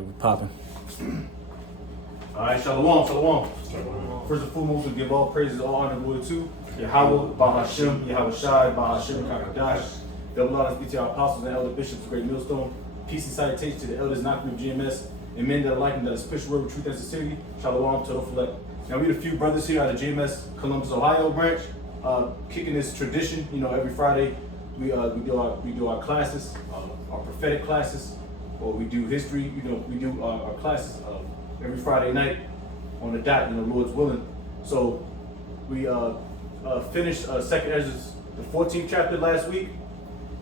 Alright, we popping. Alright, shalom, shalom. First and foremost, we give all praises, all honor, and glory to Yahweh, Bahashem, Yahweh Shai, Bahashem, Kakadash. Double honors be to our apostles and elder bishops of Great Millstone. Peace and salutation to the elders, not of GMS, and men that are like them, that are special word of truth and sincerity. Shalom, total select. Now, we have a few brothers here out of GMS Columbus, Ohio branch, kicking this tradition. You know, every Friday we do our classes, our prophetic classes, or we do history. You know, we do our classes every Friday night on the dot, you know, Lord's willing. So we finished Second Esdras, the 14th chapter last week,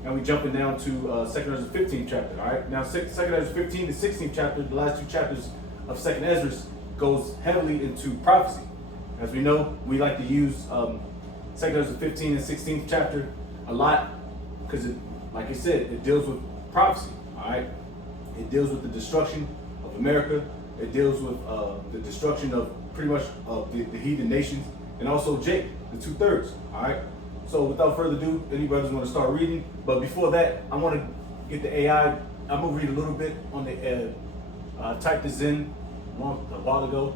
and we jumping down to Second Esdras, 15th chapter. All right, now Second Esdras 15 to 16th chapter, the last two chapters of Second Esdras goes heavily into prophecy. As we know, we like to use Second Esdras 15 and 16th chapter a lot because, like I said, it deals with prophecy. All right, it deals with the destruction of America. It deals with the destruction of pretty much the heathen nations, and also Jacob, the 2/3. All right. So without further ado, any brothers want to start reading? But before that, I want to get the AI. I'm gonna read a little bit on the. Typed this in a while ago.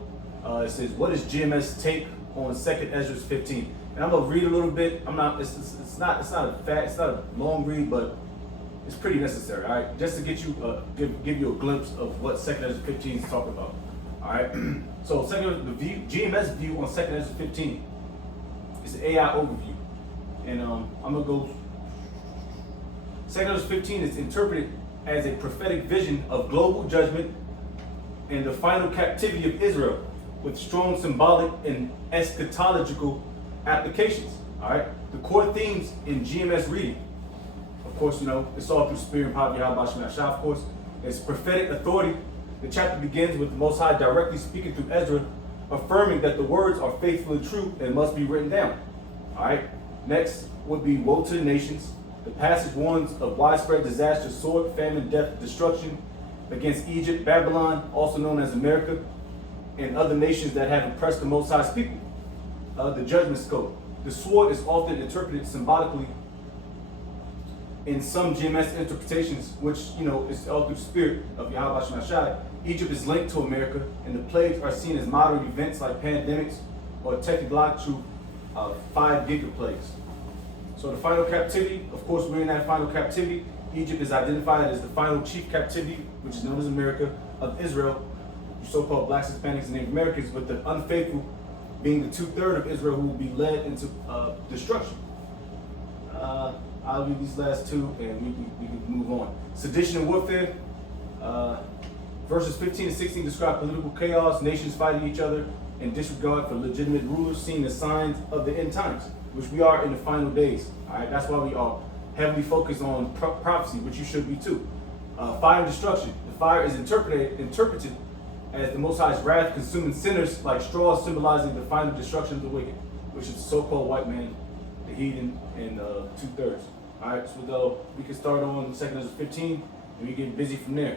It says, "What is GMS take on Second Esdras 15?" And I'm gonna read a little bit. I'm not. It's not a long read, but it's pretty necessary, all right? Just to get you, give you a glimpse of what Second Esdras 15 is talking about, all right? So, GMS view on Second Esdras 15 is an AI overview, and I'm gonna go. Second Esdras 15 is interpreted as a prophetic vision of global judgment and the final captivity of Israel, with strong symbolic and eschatological applications, all right? The core themes in GMS reading. Of course, you know, it's all through spirit and power of Yahweh Shem Yahshua, of course. It's prophetic authority. The chapter begins with the Most High directly speaking through Ezra, affirming that the words are faithful and true and must be written down. All right. Next would be woe to the nations. The passage warns of widespread disaster, sword, famine, death, destruction against Egypt, Babylon, also known as America, and other nations that have oppressed the Most High's people. The judgment scope. The sword is often interpreted symbolically in some GMS interpretations, which, you know, is all through spirit of Yahweh Shem Yahshua. Egypt is linked to America, and the plagues are seen as modern events like pandemics or technological 5 gigaplagues. So the final captivity, of course, we're in that final captivity. Egypt is identified as the final chief captivity, which is known as America, of Israel, so-called blacks, Hispanics, and Native Americans, with the unfaithful being the 2/3 of Israel who will be led into destruction. I'll read these last two, and we can move on. Sedition and warfare. Verses 15 and 16 describe political chaos, nations fighting each other, and disregard for legitimate rulers, seen as signs of the end times, which we are in the final days. All right, that's why we are heavily focused on prophecy, which you should be too. Fire and destruction. The fire is interpreted as the Most High's wrath, consuming sinners like straw, symbolizing the final destruction of the wicked, which is the so-called white man, the heathen, and 2/3. All right, so we can start on Second Esdras 15, and we get busy from there.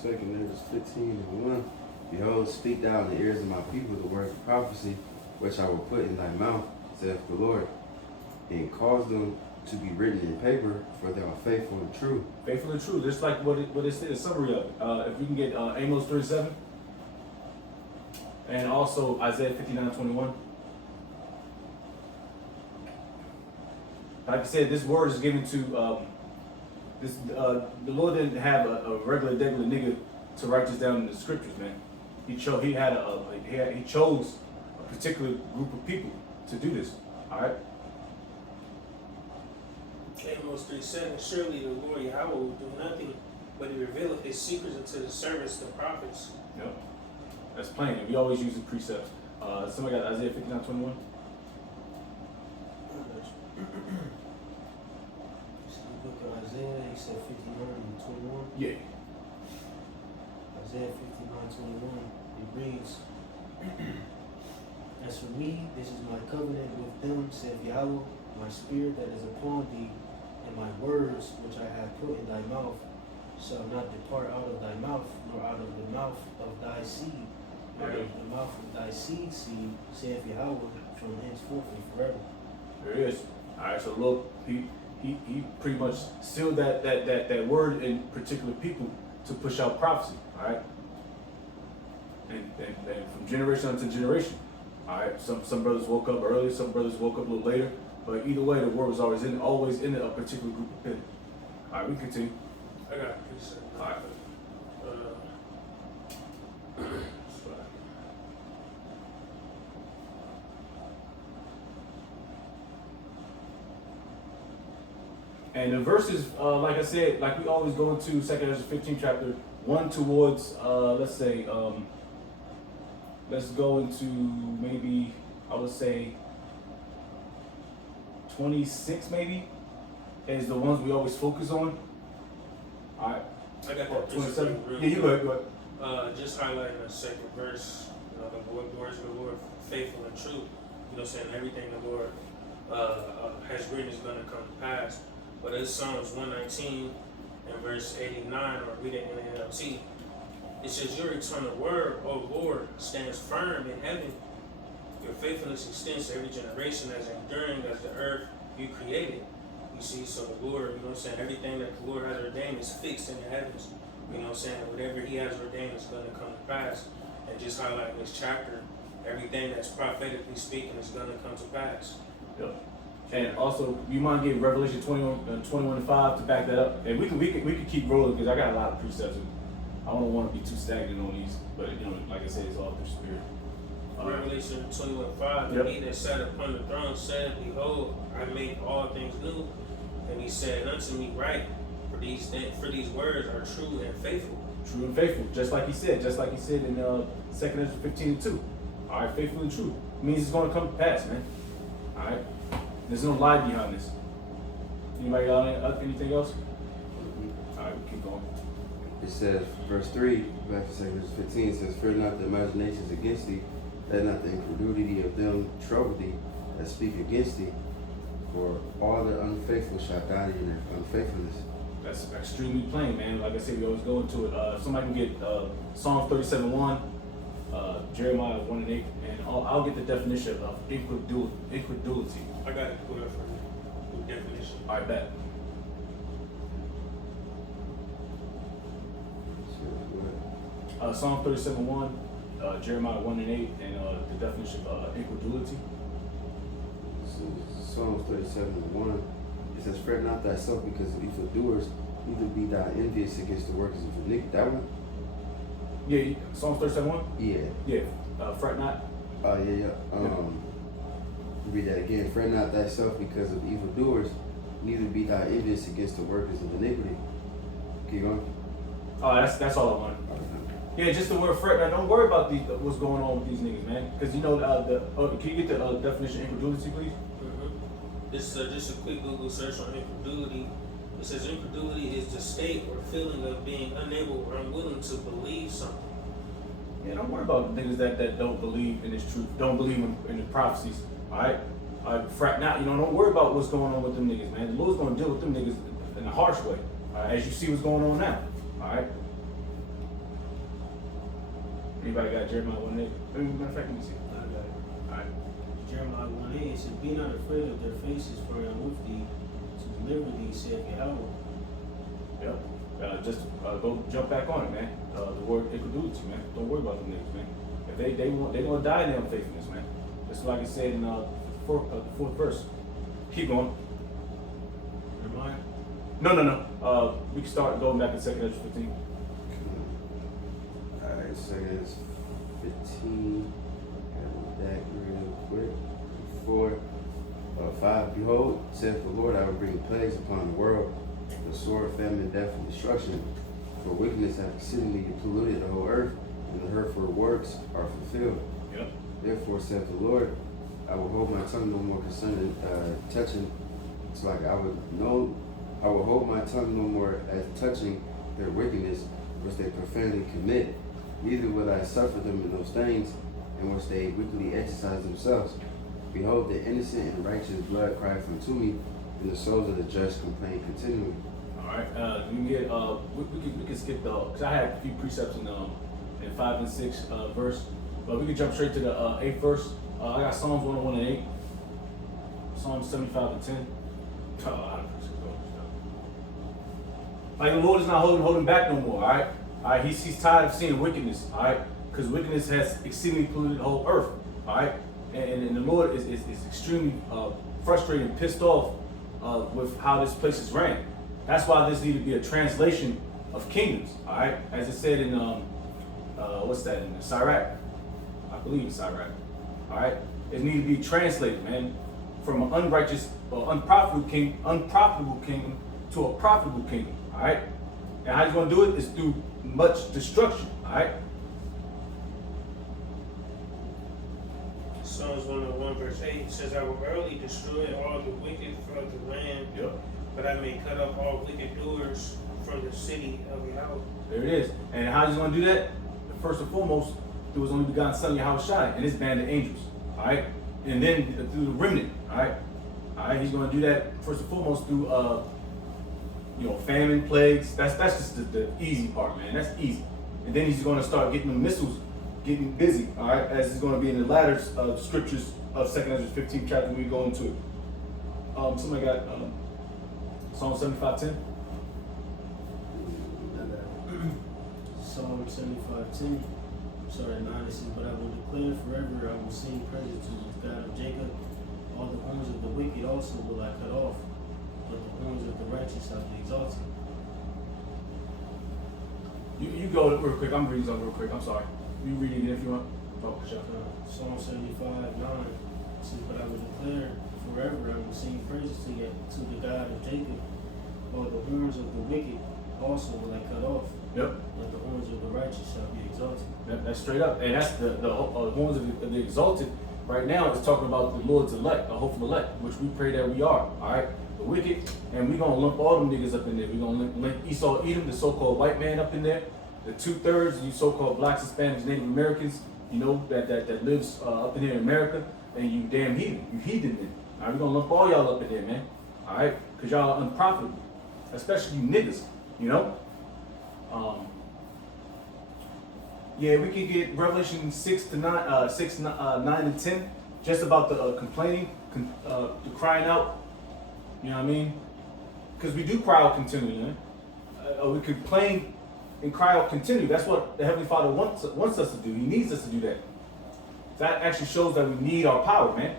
Second Esdras 15 and 1. Behold, speak thou in the ears of my people the words of prophecy, which I will put in thy mouth, saith the Lord, and cause them to be written in paper, for they are faithful and true. Faithful and true, just like what it says, summary of it. If we can get Amos 37, and also Isaiah 59:21. Like I said, this word is given to the Lord didn't have a regular nigga to write this down in the scriptures, man. He chose a particular group of people to do this. All right. Amos 3:7. Surely the Lord Yahweh will do nothing, but he revealeth his secrets unto the servants, the prophets. Yep. That's plain. And we always use the precepts. Somebody got Isaiah 59:21. Book of Isaiah, he said 59 and 21. Yeah. Isaiah 59:21. It reads, As for me, this is my covenant with them, saith Yahweh, my spirit that is upon thee, and my words which I have put in thy mouth shall not depart out of thy mouth, nor out of the mouth of thy seed, out of the mouth of thy seed, saith Yahweh, from henceforth and forever. There it is. All right. So look, he pretty much sealed that word in particular people to push out prophecy. All right. And from generation to generation. All right. Some brothers woke up early. Some brothers woke up a little later. But either way, the word was always in a particular group of people. All right. We continue. I got a precept. All right. And the verses, like I said, like we always go into 2 Esdras 15 chapter, one towards, let's go into maybe, I would say, 26 maybe, is the ones we always focus on. All right. I got that 27. real Yeah, you quick. go ahead. Just highlighting the second verse, the words of the Lord, faithful and true. You know what I'm saying? Everything the Lord has written is going to come to pass. But it's Psalms 119 and verse 89, or read it in the NLT. It says, your eternal word, O Lord, stands firm in heaven. Your faithfulness extends to every generation, as enduring as the earth you created. You see, so the Lord, you know what I'm saying, everything that the Lord has ordained is fixed in the heavens. You know what I'm saying? Whatever he has ordained is going to come to pass. And just highlighting this chapter, everything that's prophetically speaking is going to come to pass. Yep. And also, you mind giving Revelation 21:5 to back that up? And we could keep rolling because I got a lot of precepts. And I don't want to be too stagnant on these, but you know, like I said, it's all through spirit. Revelation 21:5. Yep. And he that sat upon the throne said, behold, I make all things new. And he said unto me, write, for these words are true and faithful. True and faithful, just like he said in 2 Esdras 15:2. All right, faithful and true. It means it's going to come to pass, man. All right. There's no lie behind this. Anybody got anything else? All right, we keep going. It says, verse 3, back to 2 Esdras 15, says, fear not the imaginations against thee, let not the incredulity of them trouble thee that speak against thee, for all the unfaithful shall die in their unfaithfulness. That's extremely plain, man. Like I said, we always go into it. Somebody can get Psalm 37:1, Jeremiah 1:8, and I'll get the definition of incredulity. I got it clear for you. The definition. All right, bet. Psalm 37:1, Jeremiah 1:8, and the definition of incredulity. Psalms 37:1. It says, fret not thyself because of evildoers, neither be thou envious against the workers of iniquity. That one? Yeah, Psalms 37:1? Yeah. Yeah, fret not. Yeah. Read that again. Fret not thyself because of evildoers, neither be thou envious against the workers of iniquity. Keep going. Oh, that's all I wanted. Yeah, just the word fret. Now, don't worry about what's going on with these niggas, man. Because you know, can you get the definition of incredulity, please? This is just a quick Google search on incredulity. It says incredulity is the state or feeling of being unable or unwilling to believe something. Yeah, don't worry about niggas that don't believe in this truth, don't believe in the prophecies. All right, fret not. You know, don't worry about what's going on with them niggas, man. The Lord's gonna deal with them niggas in a harsh way, as you see what's going on now. All right. Anybody got Jeremiah 1:8? Matter of fact, let me see. I got it. All right. Jeremiah 1:8, it says, be not afraid of their faces, for I am with thee to deliver thee, saith Yahweh. Yep. Just go jump back on it, man. The word incredulity, man. Don't worry about them niggas, man. If they gonna die in their unfaithfulness, man. That's like I said in the fourth verse. Keep going. Jeremiah? No. We can start going back to 2 Esdras 15. Alright, 2 Esdras 15. Got that real quick. 5. Behold, saith the Lord, I will bring plagues upon the world, the sword, famine, death, and destruction. For wickedness hath exceedingly polluted the whole earth, and the hurtful works are fulfilled. Yep. Therefore, saith the Lord, I will hold my tongue no more concerning touching. It's like I will hold my tongue no more as touching their wickedness, which they profanely commit. Neither will I suffer them in those things, in which they wickedly exercise themselves. Behold, the innocent and righteous blood crieth unto me, and the souls of the just complain continually. All right. We can get we can skip because I had a few precepts in 5 and 6 verse, but we can jump straight to the 8th verse. I got Psalms 101 and 8, Psalms 75 and 10. Like the Lord is not holding back no more. All right. All right, he's tired of seeing wickedness. All right, because wickedness has exceedingly polluted the whole earth. All right, and the Lord is extremely frustrated and pissed off with how this place is ran. That's why there's need to be a translation of kingdoms. All right, as it said in what's that in Sirach? I believe it's Sirach. All right, it needs to be translated, man, from an unrighteous or unprofitable kingdom to a profitable kingdom. All right, and how you gonna do it is through much destruction. All right. Psalms 101 verse 8 says, I will early destroy all the wicked from the land, Yep. but I may cut off all wicked doers from the city of Yahweh. There it is. And how he's going to do that? First and foremost, through his only begotten son, Yahweh and his band of angels. All right? And then through the remnant. All right? All right? He's going to do that first and foremost through, famine, plagues. That's just the easy part, man. That's easy. And then he's going to start getting the missiles, getting busy. All right? As is going to be in the latter scriptures of 2 Esdras 15 chapter, we go into it. Somebody got Psalm 75:10. Psalm 75:10. Sorry, 9. It says, but I will declare forever, I will sing praises to the God of Jacob. All the horns of the wicked also will I cut off, but the horns of the righteous I will exalt. You go real quick. I'm reading something real quick. I'm sorry. You read it if you want. Oh, sure. Psalm 75:9. It says, but I will declare forever, I will sing praises to the God of Jacob. All the horns of the wicked also will I cut off, Yep. but the horns of the righteous shall be exalted. That's straight up. And that's the horns of the exalted right now is talking about the Lord's elect, the hopeful elect, which we pray that we are. All right. The wicked. And we're going to lump all them niggas up in there. We're going to link Esau, Edom, the so-called white man up in there. The 2/3, you so-called blacks, Hispanics, Native Americans, that lives up in here in America. And you damn heathen. You heathen then. All right. We're going to lump all y'all up in there, man. All right. Because y'all are unprofitable. Especially you niggas. Yeah, we can get Revelation 6 to 9, 9 and 10, just about the complaining, the crying out. You know what I mean? Because we do cry out continually, man. We complain and cry out continually. That's what the Heavenly Father wants us to do. He needs us to do that. That actually shows that we need our power, man.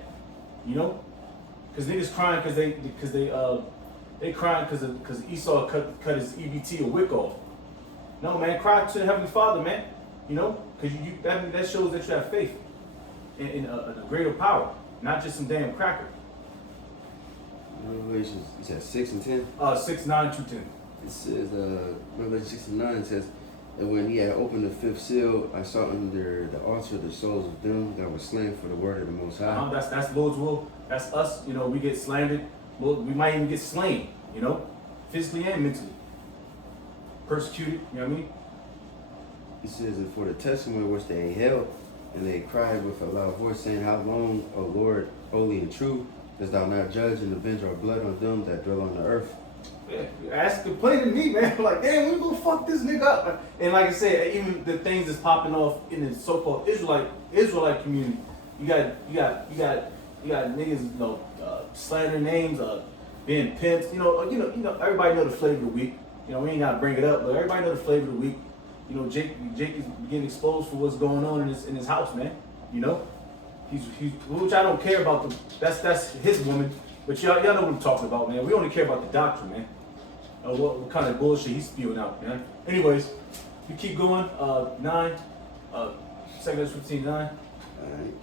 Because niggas crying because they crying because Esau cut his EBT or wick off. No, man, cry to the Heavenly Father, man. Because that shows that you have faith in a greater power, not just some damn cracker. Revelation, you said 6 and 10? 6, 9, 2, 10. It says, Revelation 6 and 9 says, and when he had opened the fifth seal, I saw under the altar the souls of them that were slain for the word of the Most High. That's Lord's will. That's us. We get slandered. Lord, we might even get slain, physically and mentally. Persecuted, you know what I mean? It says, and for the testimony which they held, and they cried with a loud voice, saying, how long, O Lord, holy and true, dost thou not judge and avenge our blood on them that dwell on the earth? Yeah, complaining to me, man. Like, damn, we gonna fuck this nigga up. And like I said, even the things that's popping off in the so-called Israelite community, you got niggas, slandering names, being pimps. Everybody know the flavor of the week. We ain't gotta bring it up, but everybody know the flavor of the week. Jake is getting exposed for what's going on in his house, man. He's which I don't care about. That's his woman, but y'all know what I'm talking about, man. We only care about the doctrine, man. What kind of bullshit he's spewing out, man. Anyways, we keep going. 9, 2 Esdras 15, 9. Alright,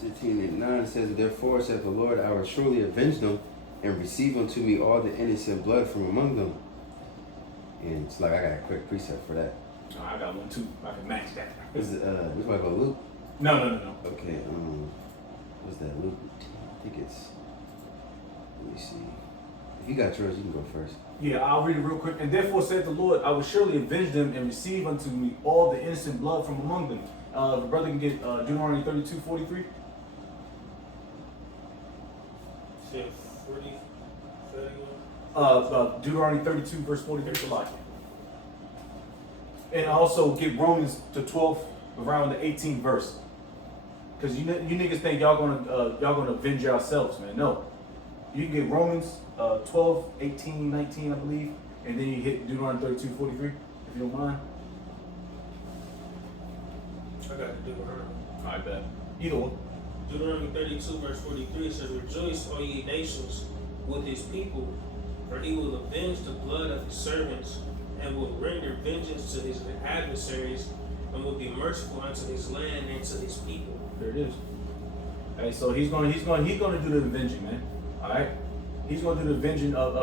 16 and 9 says, therefore saith the Lord, I will surely avenge them, and receive unto me all the innocent blood from among them. And it's like I got a quick precept for that. Oh, I got one too. I can match that. Is it which one about Luke? No. Okay, what's that? Luke? I think it's, let me see. If you got yours, you can go first. Yeah, I'll read it real quick. And therefore said the Lord, I will surely avenge them and receive unto me all the innocent blood from among them. The brother can get Deuteronomy 32:43. Say 40, 31. Deuteronomy 32 verse 43 for life. And also get Romans to 12 around the 18th verse. Because you niggas think y'all gonna avenge yourselves, man. No. You can get Romans 12, 18, 19, I believe, and then you hit Deuteronomy 32:43, if you don't mind. I got to Deuteronomy. I bet. Either one. Deuteronomy 32, verse 43 says, Rejoice, O ye nations, with his people, for he will avenge the blood of his servants, and will render vengeance to his adversaries, and will be merciful unto his land and to his people. There it is. Hey, so he's gonna do the avenging, man. All right, he's gonna do the avenging of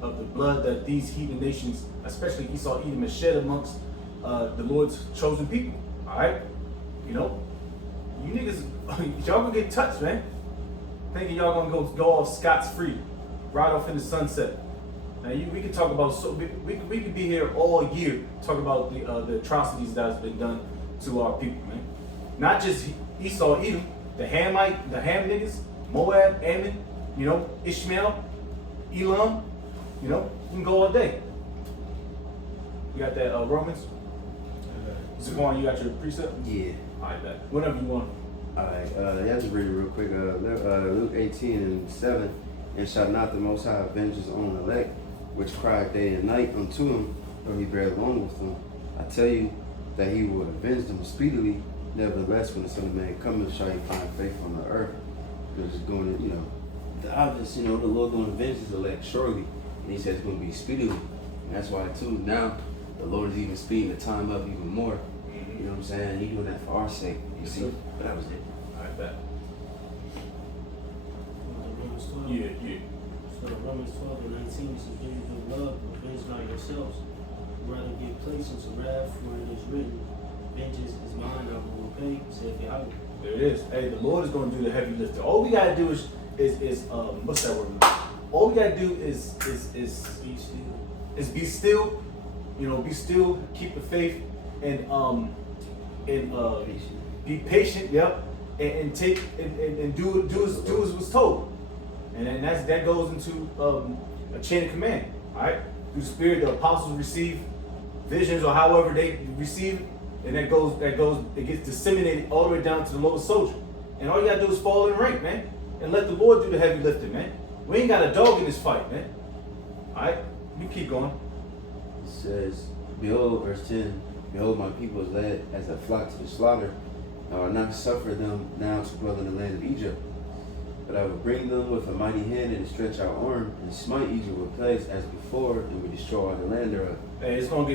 the blood that these heathen nations, especially Esau, Edom, has shed amongst the Lord's chosen people. All right, you know, you niggas, y'all gonna get touched, man. Thinking y'all gonna go off scotch free, right off in the sunset. Now we could talk about we could be here all year talking about the atrocities that has been done to our people, man. Not just Esau, Edom, the Ham niggas, Moab, Ammon, you know, Ishmael, Elam, you know, you can go all day. You got that Romans? Zaquan, you got your precept? Yeah. I bet. Whenever you want. Alright, you have to read it real quick. Luke 18:7, and shall not the Most High avenge his own elect, which cry day and night unto him, though he bear long with them? I tell you that he will avenge them speedily. Nevertheless, when the Son of Man cometh, shall he find faith on the earth? Because it's going to, you know, the obvious, you know, the Lord going to avenge his elect surely, and he says it's going to be speedily. And that's why too now the Lord is even speeding the time up even more. You know what I'm saying? He doing that for our sake. You see? But that was it. I bet. Romans 12. Yeah. So Romans 12 and 19 says, "Do you do love, avenge not yourselves, rather give place unto wrath, for it is written, vengeance is mine, I will repay, saith Yahweh." There it is. Hey, the Lord is going to do the heavy lifting. All we gotta do is what's that word? All we gotta do is be still. You know, be still, keep the faith, and be patient. Yep, and take and do as was told, and then that goes into a chain of command. All right, through the Spirit, the apostles receive visions or however they receive it. And it gets disseminated all the way down to the lowest soldier. And all you gotta do is fall in rank, man. And let the Lord do the heavy lifting, man. We ain't got a dog in this fight, man. Alright? You keep going. It says, Behold, verse 10, Behold, my people is led as a flock to the slaughter. I will not suffer them now to dwell in the land of Egypt. But I will bring them with a mighty hand and a stretch out arm, and smite Egypt with plagues as before, and will destroy all the land thereof. Hey, it's gonna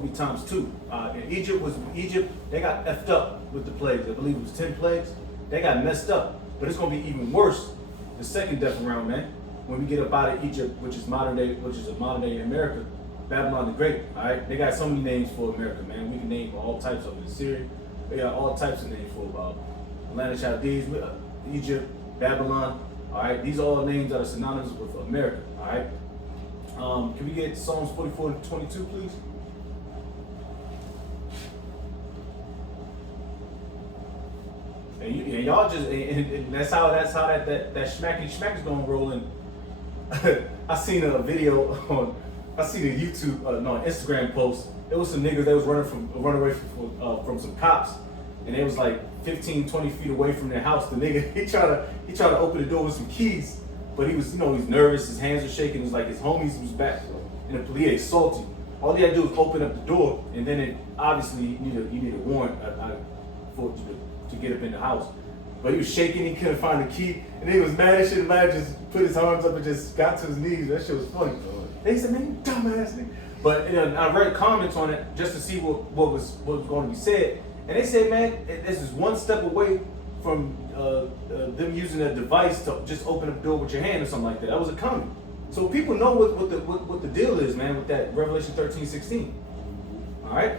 be times two. And Egypt, they got effed up with the plagues. I believe it was 10 plagues. They got messed up. But it's gonna be even worse the second death round, man. When we get up out of Egypt, which is modern day America, Babylon the Great. Alright? They got so many names for America, man. We can name all types of it. Syria, they got all types of names for Atlanta Chaldees, Egypt, Babylon. Alright, these are all names that are synonymous with America. Alright. Can we get Psalms 44:22, please? And y'all just and that's how that schmacky schmack is gonna roll in. I seen a video a Instagram post. It was some niggas that was running away from some cops, and they was like 15, 20 feet away from their house. The nigga he tried to open the door with some keys, but he was, you know, he's nervous. His hands were shaking. It was like his homies was back, and the police salty. All he had to do was open up the door, and then it obviously you need a warrant for to get up in the house. But he was shaking. He couldn't find the key, and he was mad as shit. Man just put his arms up and just got to his knees. That shit was funny. They said, "Man, you dumbass nigga." But I read comments on it just to see what was going to be said, and they said, "Man, this is one step away from them using a device to just open up the door with your hand or something like that." That was a comment. So people know what the deal is, man, with that Revelation 13:16. All right.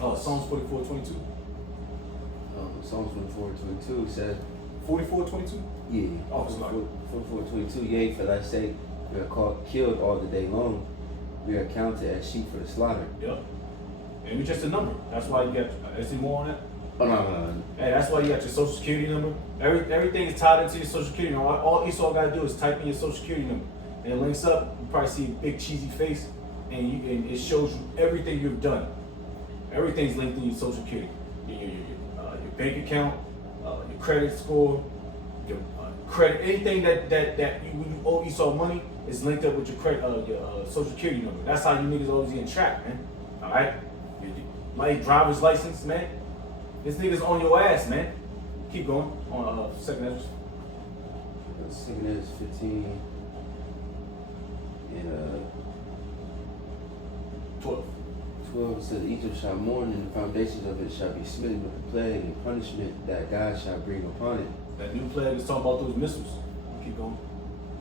Oh, Psalms 44:22. Psalms 44:22 says, 44:22. yeah. Oh, sorry. 44:22. Yea, for thy sake we are killed all the day long. We are counted as sheep for the slaughter. Yep. And it's just a number. That's why you got. Is there more on that? Oh, no. Hey, that's why you got your social security number. Everything is tied into your social security number. All Esau gotta do is type in your social security number, and it links up. You probably see a big cheesy face, and it shows you everything you've done. Everything's linked in your social security, your bank account, your credit score, your credit, anything that when you owe Esau money, is linked up with your social security number. That's how you niggas always getting tracked, man. All right, my driver's license, man. This nigga's on your ass, man. Keep going on second Esdras. Second Esdras 15 and 12. 12 says, Egypt shall mourn, and the foundations of it shall be smitten with the plague and punishment that God shall bring upon it. That new plague is talking about those missiles. Keep going.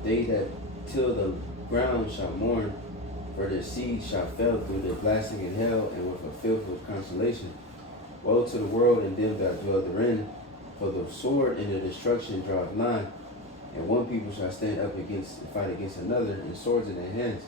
They that till the ground shall mourn, for their seed shall fail through their blasting in hell, and with a filth of consolation. Woe to the world and them that dwell therein, for the sword and the destruction draweth nigh, and one people shall stand up against and fight against another, and swords in their hands.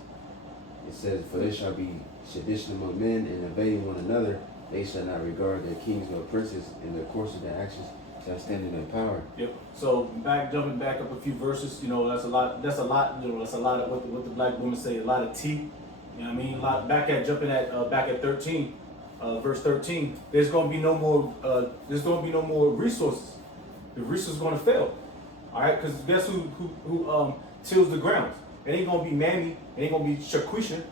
It says, for there shall be sedition among men, and invading one another. They shall not regard their kings nor princes, and the course of their actions shall stand in their power. Yep. So jumping back up a few verses, you know, that's a lot, you know, that's a lot of what the black women say, a lot of tea. You know what I mean? Back at 13, verse 13, there's gonna be no more resources. The resources are gonna fail. All right, because guess who tills the ground? It ain't gonna be Mammy, it ain't gonna be Shaquisha,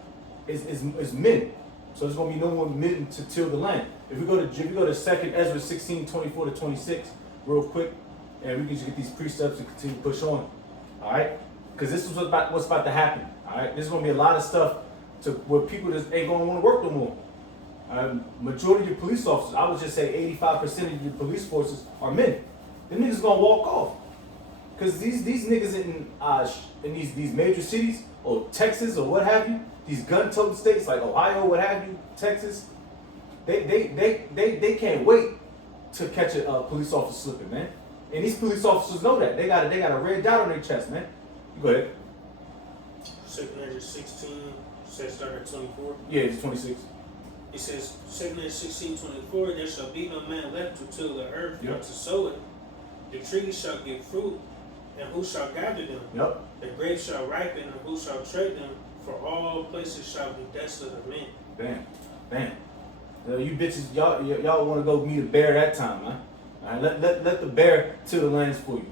it's men. So there's gonna be no more men to till the land. If we go to second Esdras 16, 24 to 26, real quick, and we can just get these precepts and continue to push on. All right, because this is what's about to happen. All right, there's gonna be a lot of stuff to where people just ain't gonna want to work no more. Majority of your police officers, I would just say 85% of your police forces are men. Them niggas gonna walk off. Cause these niggas in these major cities or Texas or what have you, these gun-toting states like Ohio, what have you, Texas, they can't wait to catch a police officer slipping, man. And these police officers know that. They got a red dot on their chest, man. Go ahead. Second Esdras 16 says start at 24. Yeah, it's 26. It says, Second Esdras 16:24, there shall be no man left to till the earth, Yep. nor to sow it. The trees shall give fruit, and who shall gather them? Yep. The grapes shall ripen, and who shall tread them? For all places shall be desolate of men. Bam. You bitches, y'all want to go meet a bear that time, man. All right, let the bear till the lands for you.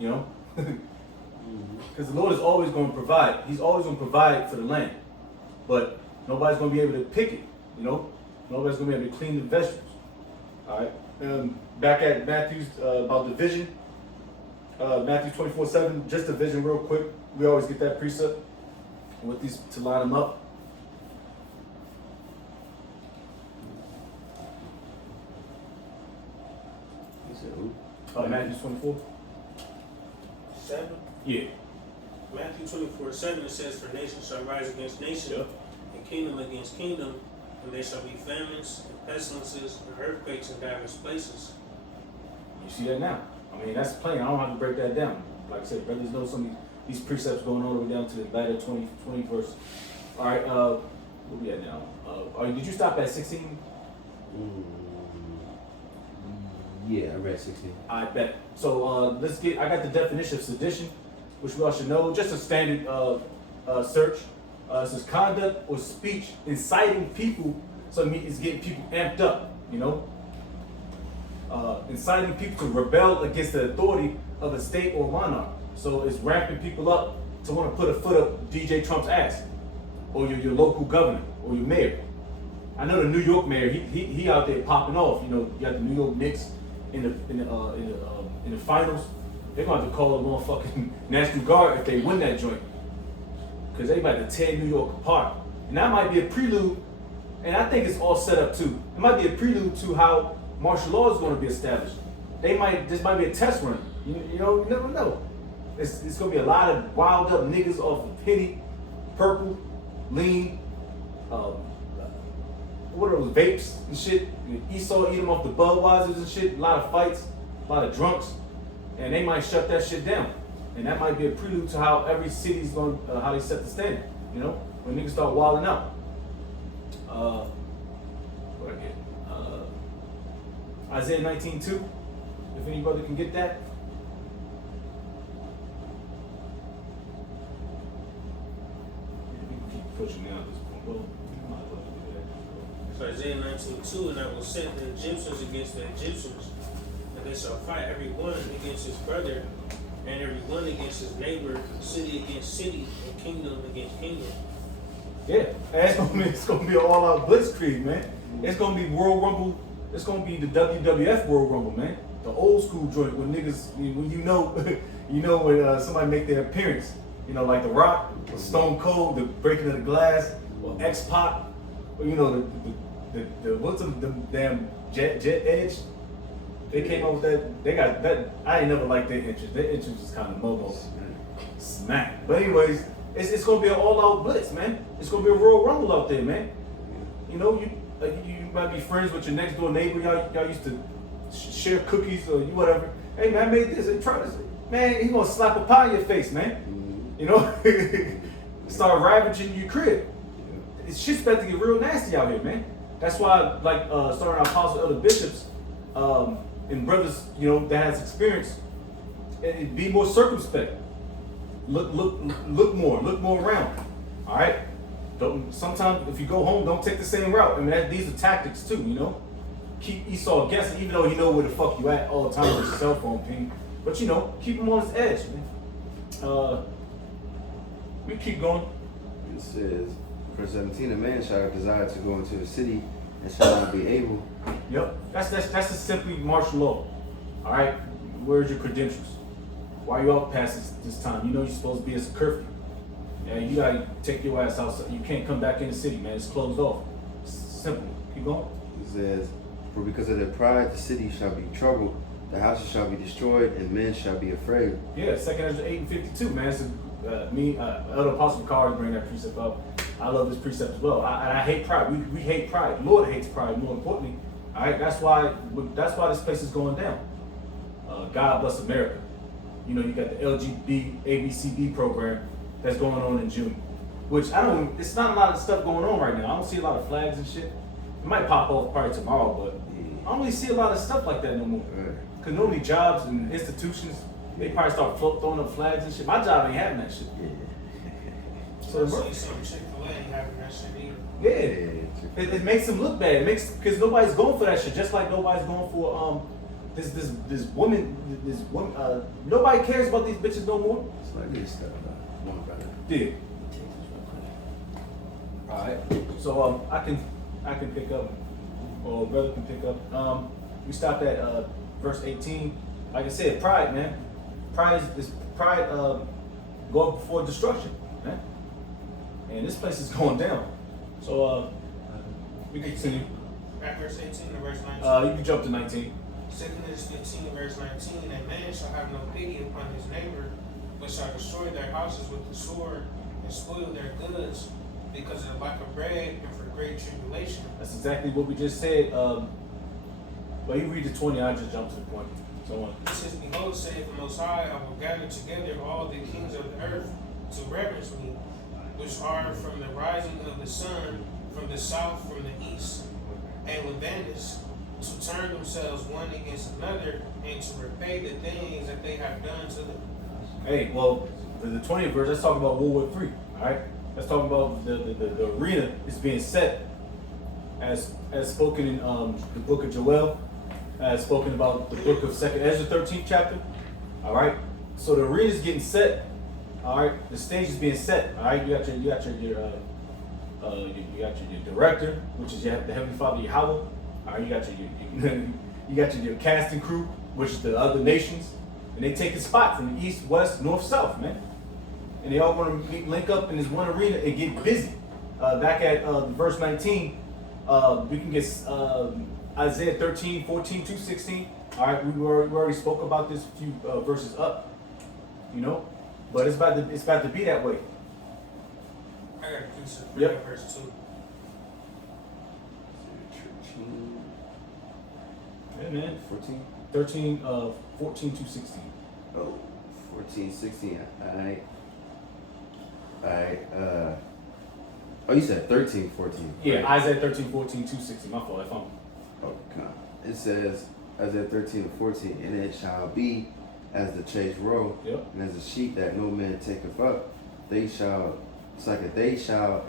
You know? Because the Lord is always going to provide. He's always going to provide for the land. But nobody's going to be able to pick it. You know? Nobody's going to be able to clean the vegetables. All right? Back at Matthew's about division. Matthew 24:7, just division real quick. We always get that precept with these to line them up. He said, who? Matthew 24. 7. Yeah. Matthew 24:7, it says, for nation shall rise against nation, Yep. and kingdom against kingdom, and there shall be famines, and pestilences, and earthquakes in diverse places. You see that now. I mean, that's plain. I don't have to break that down. Like I said, brothers know some of these precepts going all the way down to the latter 20 verse. All right, where we at now? Did you stop at 16? Yeah, I read 16. I bet. So I got the definition of sedition, which we all should know. Just a standard search. It says conduct or speech inciting people, so it's getting people amped up, you know? Inciting people to rebel against the authority of a state or monarch. So it's ramping people up to want to put a foot up DJ Trump's ass, or your local governor, or your mayor. I know the New York mayor, he out there popping off. You know, you got the New York Knicks in the finals. They're going to have to call the motherfucking National Guard if they win that joint, because they about to tear New York apart. And that might be a prelude, and I think it's all set up too. It might be a prelude to how martial law is going to be established. This might be a test run. You know, you never know. It's going to be a lot of wild up niggas off of Penny, Purple, Lean, what are those vapes and shit? Esau eat them off the Budweisers and shit. A lot of fights, a lot of drunks, and they might shut that shit down. And that might be a prelude to how every city's going, how they set the standard. You know, when niggas start wilding out. What I get? Isaiah 19:2. If anybody can get that. We can keep pushing now at this point. Well, we might as well do that. So Isaiah 19:2, and I will set the Egyptians against the Egyptians, and they shall fight every one against his brother, and every one against his neighbor, city against city, and kingdom against kingdom. Yeah, and it's gonna be an all-out blitzkrieg, man. It's gonna be World Rumble. It's gonna be the WWF World Rumble, man. The old school joint when niggas, when you know when somebody make their appearance, like The Rock, or Stone Cold, the breaking of the glass, or X-Pac, or the what's the damn Jet Edge. They came up with that. They got that. I ain't never liked their entrance. Their entrance was kind of mobo, smack. But anyways, it's gonna be an all-out blitz, man. It's gonna be a Royal Rumble out there, man. You might be friends with your next door neighbor. Y'all used to share cookies or whatever. Hey man, I made this. And try this. Man, he gonna slap a pie in your face, man. Start ravaging your crib. It's shit's about to get real nasty out here, man. That's why, starting our apostle elder bishops, and brothers, that has experience, be more circumspect. Look more around. All right. Sometimes if you go home, don't take the same route. I mean, these are tactics too. Keep Esau guessing, even though he know where the fuck you at all the time with your cell phone ping. But keep him on his edge, man. We keep going. It says, verse 17, a man shall desire to go into the city and shall not be able. Yep, that's just simply martial law. All right, where's your credentials? Why are you out past this time? You're supposed to be as a curfew. Yeah, you gotta take your ass outside. You can't come back in the city, man. It's closed off. It's simple. Keep going. It says, for because of their pride, the city shall be troubled, the houses shall be destroyed, and men shall be afraid. Yeah, 2nd Esdras 8:52, man. It's Elder Apostle Carr bring that precept up. I love this precept as well. I hate pride. We hate pride. The Lord hates pride. More importantly, all right. That's why this place is going down. God bless America. You got the LGBT ABCD program that's going on in June, which it's not a lot of stuff going on right now. I don't see a lot of flags and shit. It might pop off probably tomorrow, but I don't really see a lot of stuff like that no more. Because normally jobs and institutions, they probably start throwing up flags and shit. My job ain't having that shit. So I see some Chick-fil-A ain't having that shit either. Yeah, it makes them look bad. It makes, because nobody's going for that shit. Just like nobody's going for this woman. Nobody cares about these bitches no more. It's like this stuff. One brother. Yeah. All right. So I can pick up, or brother can pick up. We stopped at verse 18. Like I said, pride, man. Pride go before destruction, man. And this place is going down. So we can continue. At verse 18 to verse 19. You can jump to 19. 2 Corinthians 15 verse 19. A man shall have no pity upon his neighbor, but shall destroy their houses with the sword and spoil their goods because of the lack of bread and for great tribulation. That's exactly what we just said. But you read the 20, I just jumped to the point. So on. It says, behold, saith the Most High, I will gather together all the kings of the earth to reverence me, which are from the rising of the sun, from the south, from the east, and Lebanus, to turn themselves one against another, and to repay the things that they have done to them. Hey, well, the 20th verse, let's talk about World War III, all right? Let's talk about the arena is being set as spoken in the book of Joel, as spoken about the book of 2nd Ezra 13th chapter, all right? So the arena is getting set, all right? The stage is being set, all right? You got your director, which is the Heavenly Father Yahweh, all right? You got your casting crew, which is the other nations, and they take a spot from the east, west, north, south, man. And they all want to link up in this one arena and get busy. Back at verse 19, we can get Isaiah 13, 14 to 16. All right, we already spoke about this a few verses up, but it's about to be that way. I got a precept for Yep. verse 2. Yeah, man. 14? 13, 14 to 16. Oh, 14, 16. Alright. Oh, you said 13, 14. Yeah, right? Isaiah 13, 14 to 16. My fault, if I'm... Oh, come on. It says, Isaiah 13 and 14, and it shall be as the chased roe, Yep. and as a sheep that no man taketh up. They shall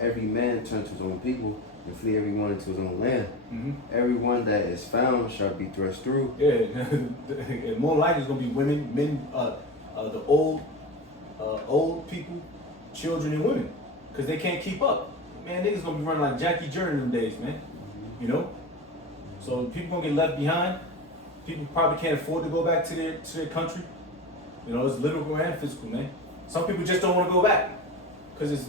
every man turn to his own people, and flee every one into his own land. Mm-hmm. Every one that is found shall be thrust through. Yeah, and more likely it's gonna be women, men, the old people, children, and women, because they can't keep up. Man, niggas gonna be running like Jackie Journey in them days, man. You know? So people gonna get left behind. People probably can't afford to go back to their country. You know, it's literal and physical, man. Some people just don't want to go back because it's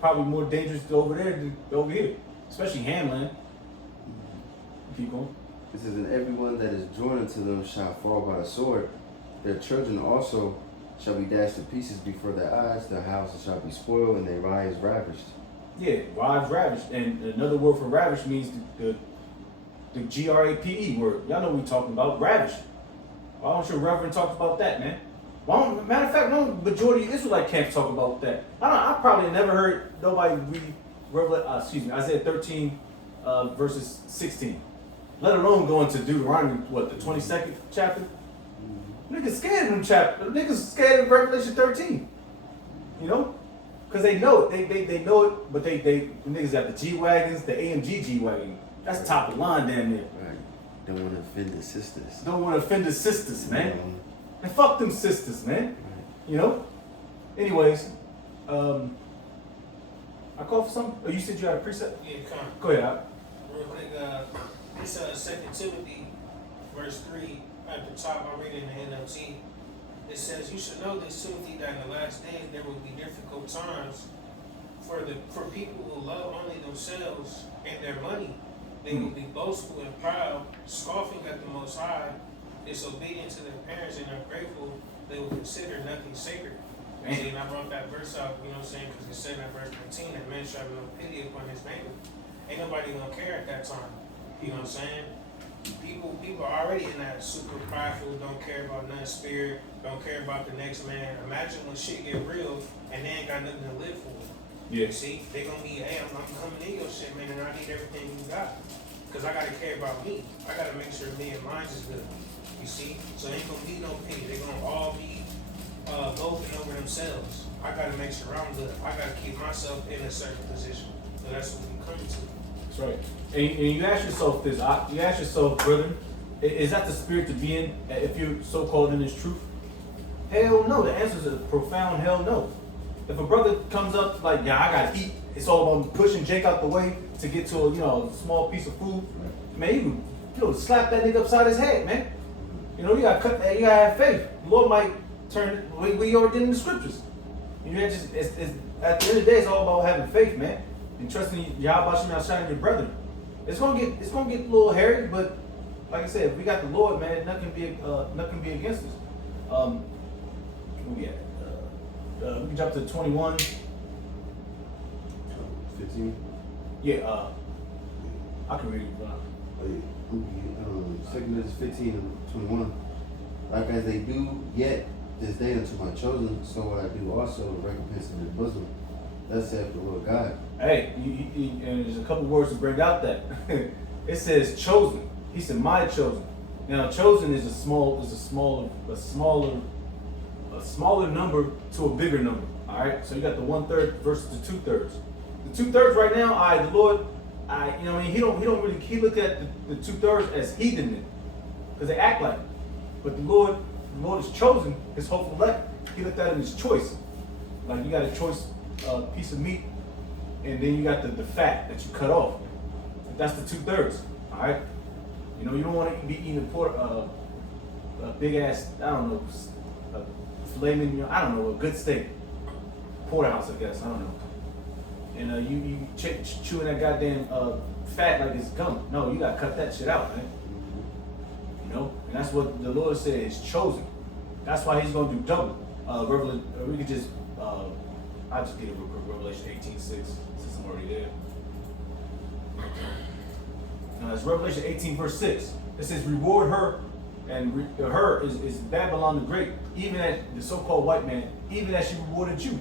probably more dangerous over there than over here, especially Hamland. Keep going. It says, and everyone that is joined unto them shall fall by the sword. Their children also shall be dashed to pieces before their eyes. Their houses shall be spoiled, and their wives ravished. Yeah, wives ravished. And another word for ravished means the GRAPE word. Y'all know what we talking about, ravished. Why don't your reverend talk about that, man? Matter of fact, no majority of Israelite camps talk about that. I probably never heard nobody read Isaiah 13 verses 16. Let alone go into Deuteronomy, the 22nd chapter? Niggas scared of them chapter. Niggas scared of Revelation 13. You know? Because they know it. They know it, but the niggas got the G-Wagons, the AMG G-Wagon. That's top of the line damn near. Right. Don't want to offend the sisters. Don't want to offend the sisters, man. And fuck them sisters, man. Right. You know? Anyways, I called for something? Oh, you said you had a preset? Yeah, come. Go ahead, Al. Real quick, this 2 Timothy, verse 3, at the top, I'm reading the NLT. It says, you should know this, Timothy, that in the last days there will be difficult times for people who love only themselves and their money. They will be boastful and proud, scoffing at the Most High, disobedient to their parents and ungrateful. They will consider nothing sacred. See, and I brought that verse out, you know what I'm saying, because it said in verse 19 that man shall have no pity upon his neighbor. Ain't nobody gonna care at that time. You know what I'm saying? People are already in that super prideful, don't care about nothing spirit, don't care about the next man. Imagine when shit get real and they ain't got nothing to live for. Yeah. See, they gonna be, hey, I'm coming in your shit, man, and I need everything you got. Cause I gotta care about me. I gotta make sure me and mine is good. You see? So ain't gonna be no pity. They gonna all be voting over themselves. I gotta make sure I'm good. I gotta keep myself in a certain position. So that's what we come to. That's right. And you ask yourself this, you ask yourself, brother, is that the spirit to be in if you're so-called in this truth? Hell no. The answer is a profound hell no. If a brother comes up like, yeah, I gotta eat, it's all about pushing Jake out the way to get to a small piece of food, man, you slap that nigga upside his head, man. You gotta have faith. The Lord might turn, we already did in the scriptures. It's at the end of the day, it's all about having faith, man. And trusting Yahweh Shem outside your brother. It's gonna get a little hairy, but like I said, if we got the Lord, man, nothing can be against us. Where we at? We can jump to 21. 15. Yeah, I can read it. Second is 15 and 21. Like as they do yet this day unto my chosen, so what I do also in recompense of their bosom. Thus saith the Lord God. Hey, and there's a couple words to bring out that. It says chosen. He said my chosen. Now chosen is a smaller number to a bigger number. All right. So you got the 1/3 versus the 2/3. The 2/3 right now, the Lord, he looked at the 2/3 as heathen because they act like it. But the Lord is chosen, his hopeful elect. He looked at it as choice. Like you got a choice piece of meat, and then you got the fat that you cut off. That's the 2/3. All right. You don't want to be eating a big ass, a filet mignon, a good steak, porterhouse, I guess, I don't know. And you chewing that goddamn fat like it's gum. No, you gotta cut that shit out, man. And that's what the Lord said is chosen. That's why He's gonna do double. We could just, I'll just get it real quick. Revelation 18:6, since I'm already there. It's Revelation 18 verse 6. It says, reward her, and her is Babylon the Great, even as the so-called white man, even as she rewarded you,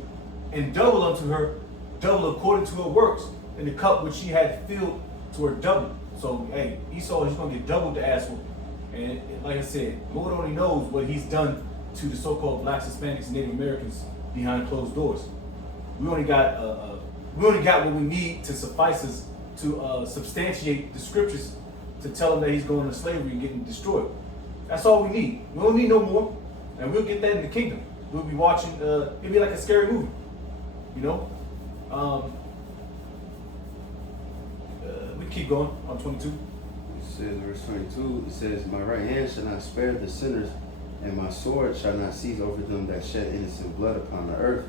and double unto her, double according to her works, in the cup which she had filled to her double. So, hey, Esau, he's going to get double the ass whooping. And like I said, Lord only knows what he's done to the so-called blacks, Hispanics, and Native Americans behind closed doors. We only got what we need to suffice us to substantiate the scriptures to tell them that he's going to slavery and getting destroyed. That's all we need. We don't need no more, and we'll get that in the kingdom. we'll be watching. It'll be like a scary movie, you know. We keep going on 22. It says, verse 22, it says, my right hand shall not spare the sinners, and my sword shall not cease over them that shed innocent blood upon the earth.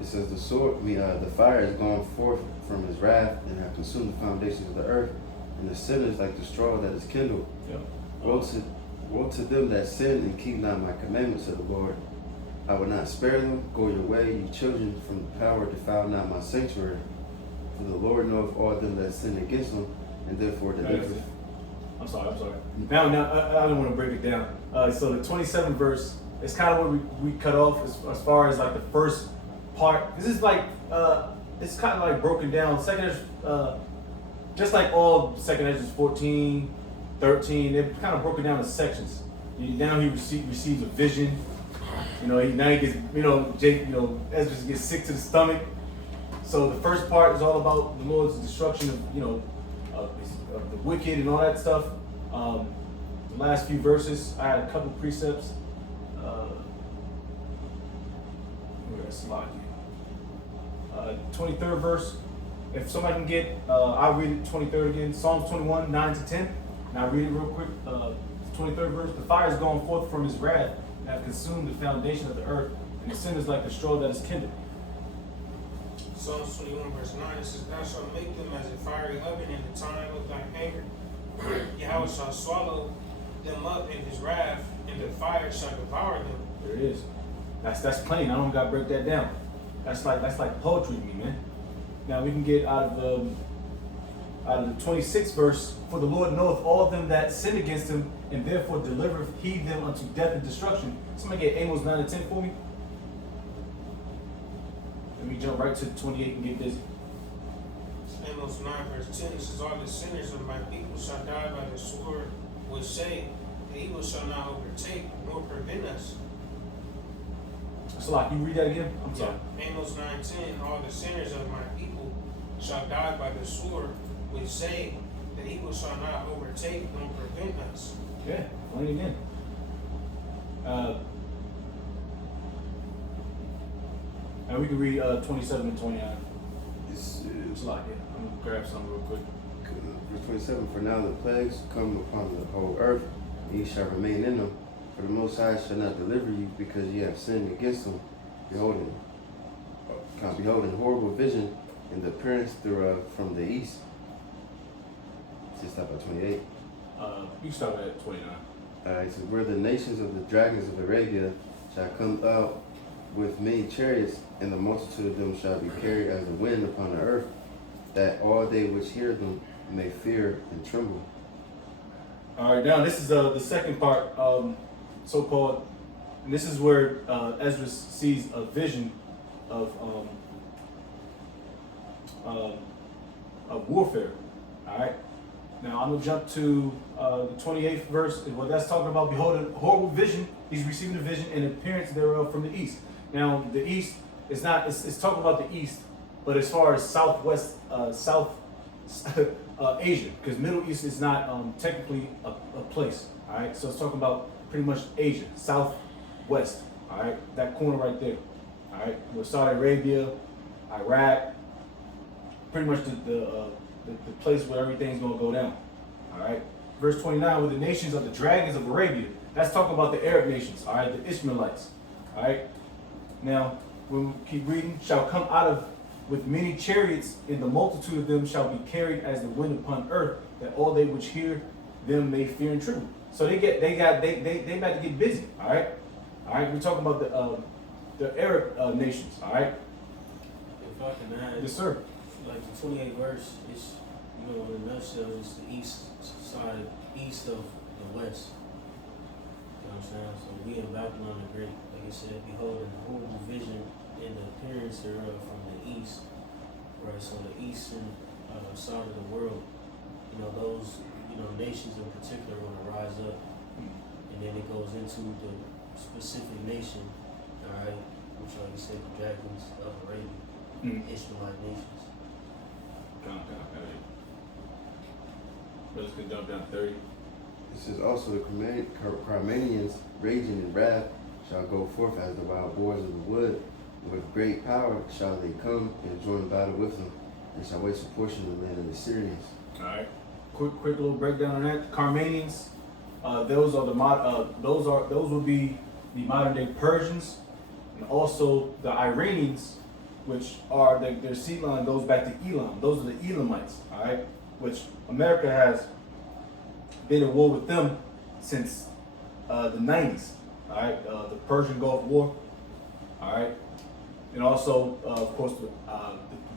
It says, the fire is gone forth from his wrath, and have consumed the foundations of the earth, and the sinners like the straw that is kindled. Yep. Woe to them that sin and keep not my commandments of the Lord. I will not spare them. Go your way, you children, from the power, defile not my sanctuary. For the Lord knoweth all them that sin against him, and therefore deliver. I'm sorry. Now, I don't want to break it down. So the 27th verse is kind of where we cut off as far as like the first part. This is like, it's kind of like broken down. Second, just like all Second Esdras 14, 13, they're kind of broken down in sections. Now he receives a vision. Now he gets, Esdras gets sick to the stomach. So the first part is all about the Lord's destruction of the wicked and all that stuff. The last few verses, I had a couple precepts. Where's that slide here? 23rd verse. If somebody can get, I'll read it 23rd again. Psalms 21, 9 to 10. And I'll read it real quick. 23rd verse. The fire is gone forth from his wrath and have consumed the foundation of the earth, and the sin is like the straw that is kindled. Psalms 21 verse 9, it says, thou shalt make them as a fiery oven in the time of thy anger. Yahweh shall swallow them up in his wrath, and the fire shall devour them. There it is. That's plain. I don't gotta break that down. That's like poetry to me, man. Now we can get out of the 26th verse. For the Lord knoweth all of them that sin against him, and therefore delivereth he them unto death and destruction. Somebody get Amos 9 and 10 for me. Let me jump right to 28 and get busy. Amos 9 verse 10, it says, all the sinners of my people shall die by the sword, which say, the evil shall not overtake nor prevent us. So like, you read that again? I'm sorry. Amos 9:10, all the sinners of my people shall die by the sword, which say, the evil shall not overtake nor prevent us. Yeah, only again. And we can read 27 and 29. It's like it. I'm gonna grab some real quick. Verse 27, for now the plagues come upon the whole earth, and ye shall remain in them. For the Most High shall not deliver you, because ye have sinned against him. Beholding horrible vision, and the appearance thereof from the east. Just stop at 28. You can start at 29. It says, where the nations of the dragons of Arabia shall come out with many chariots, and the multitude of them shall be carried as the wind upon the earth, that all they which hear them may fear and tremble. All right, now this is the second part, so-called, and this is where Esdras sees a vision of warfare. All right. Now I'm gonna jump to the 28th verse. What that's talking about, behold, a horrible vision. He's receiving a vision and appearance thereof from the east. Now the east is not. It's talking about the east, but as far as southwest, South Asia, because Middle East is not technically a place. All right. So it's talking about pretty much Asia, southwest. All right, that corner right there. All right, with Saudi Arabia, Iraq, pretty much the place where everything's gonna go down. All right, verse 29, with the nations of the dragons of Arabia. That's talking about the Arab nations. All right, the Ishmaelites. All right. Now, when we keep reading, shall come out of with many chariots, and the multitude of them shall be carried as the wind upon earth, that all they which hear them may fear and tremble. So they about to get busy. All right. All right, we're talking about the Arab nations. All right. If I can add, Yes, sir. like the 28th verse is, in a nutshell, it's the east side, east of the west. You know what I'm saying? So we in Babylon the Great, like I said, beholding the horrible vision and the appearance thereof from the east. Right, so the eastern side of the world, those, nations in particular are going to rise up. And then it goes into the specific nation, all right, which, like you said, the dragons of Arabia, Ishmaelite nations. Brothers can jump down 30. This is also the Carmanians raging in wrath shall go forth as the wild boars of the wood. With great power shall they come and join battle with them, and shall waste a portion of the land of the Syrians. All right. Quick little breakdown on that. The Carmanians, those would be the modern day Persians, and also the Iranians, which are their seed line goes back to Elam. Those are the Elamites. All right, which America has been at war with them since the 90s. All right, the Persian Gulf War. All right, and also of course the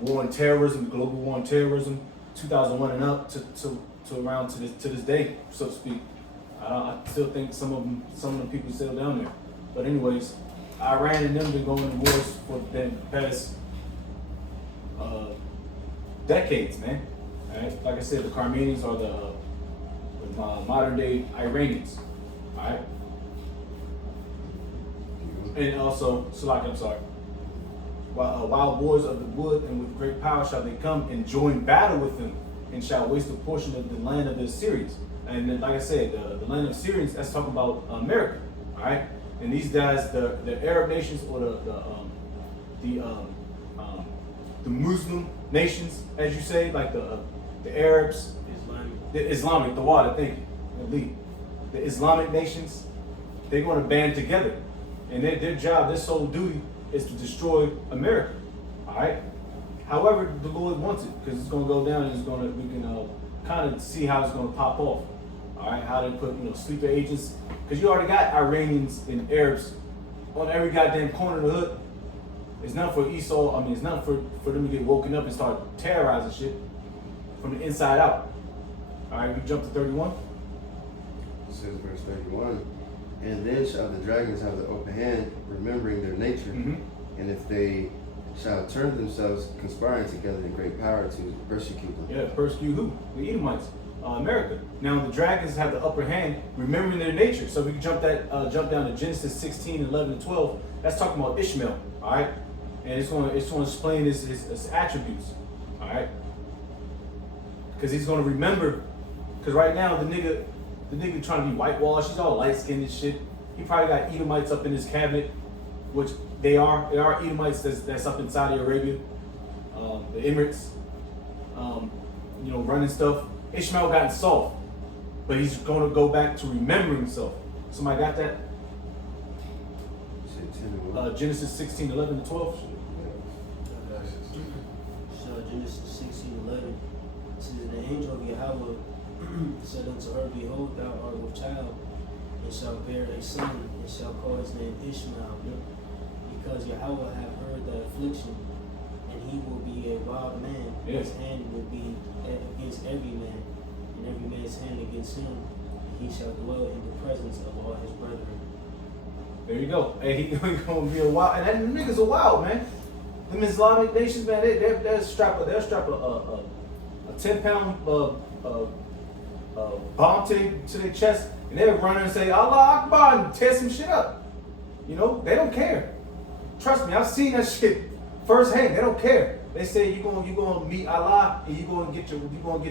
war on terrorism, the global war on terrorism, 2001 and up to around to this day, so to speak. I still think some of the people still down there. But anyways, Iran and them been going to wars for the past decades, man. All right, like I said, the Carmanians are the modern day Iranians. All right. And also, Salaki, I'm sorry. Wild boars of the wood, and with great power shall they come and join battle with them, and shall waste a portion of the land of the Assyrians. And then, like I said, the land of Syrians, that's talking about America. All right. And these guys, the Arab nations or the Muslim nations, as you say, like the Arabs, the Islamic, the water, thank you, elite. The Islamic nations, they're going to band together, and their job, their sole duty, is to destroy America. All right. However, the Lord wants it, because it's going to go down, and we can kind of see how it's going to pop off. All right, how they put sleeper agents, because you already got Iranians and Arabs on every goddamn corner of the hood. It's not for Esau. I mean, it's not for them to get woken up and start terrorizing shit from the inside out. All right, we jump to 31. It says verse 31. And then shall the dragons have the upper hand, remembering their nature, and if they shall turn themselves, conspiring together in great power to persecute them. Yeah, persecute who? The Edomites, America. Now the dragons have the upper hand, remembering their nature. So we can jump down to Genesis 16, 11, and 12. That's talking about Ishmael. All right, and it's going to explain his attributes. All right, because he's going to remember. Because right now the nigga trying to be whitewashed. He's all light skinned and shit. He probably got Edomites up in his cabinet, which they are Edomites that's up in Saudi Arabia, the Emirates, running stuff. Ishmael gotten soft, but he's going to go back to remembering himself. Somebody got that? Genesis 16, 11 to 12. So Genesis 16, 11 says, the angel of Yahweh said unto her, behold, thou art with child, and shalt bear a son, and shall call his name Ishmael, because Yahweh hath heard thy affliction, and he will be a wild man. Yes. His hand will be against every man, and every man's hand against him, and he shall dwell in the presence of all his brethren. There you go. Hey, he gonna be a wild, and them niggas are wild, man. Them Islamic nations, man, they'll strap a 10-pound bomb to their chest, and they'll run and say Allah Akbar and tear some shit up. They don't care. Trust me, I've seen that shit firsthand. They don't care. They say you gonna meet Allah and you gonna get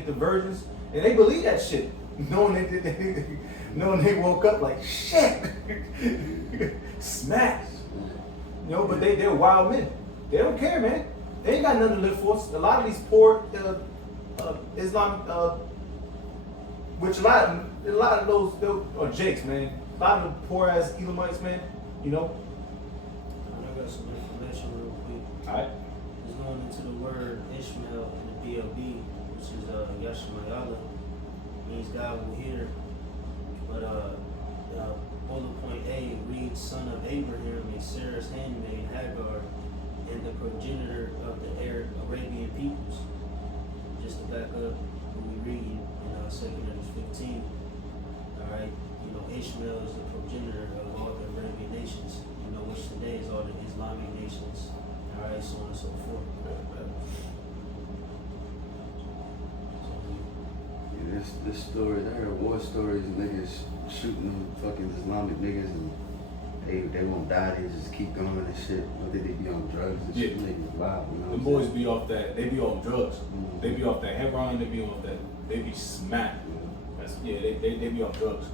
the virgins, and they believe that shit, knowing they woke up like shit, smashed. But they're wild men. They don't care, man. They ain't got nothing to live for. A lot of these poor Islam, which a lot of those are jakes, man. A lot of the poor ass Edomites, man. I got some information real quick. All right. It's going into the word Ishmael in the BLB, which is Yashmayala, means God will hear. But bullet point A reads son of Abraham and Sarah's handmaid Hagar, and the progenitor of the Arabian peoples. Just to back up what we read in 2 Kings 15. All right, Ishmael is the progenitor of all the Arabian nations, which today is all the Islamic nations. All right, so on and so forth. Yeah, this story, I heard war stories of niggas shooting them fucking Islamic niggas, and they won't die, they just keep going and shit. Or they be on drugs and shit. Niggas wild, The boys be off that. They be off drugs. They be off that heroin. They be off that. They be smacked. They be off drugs.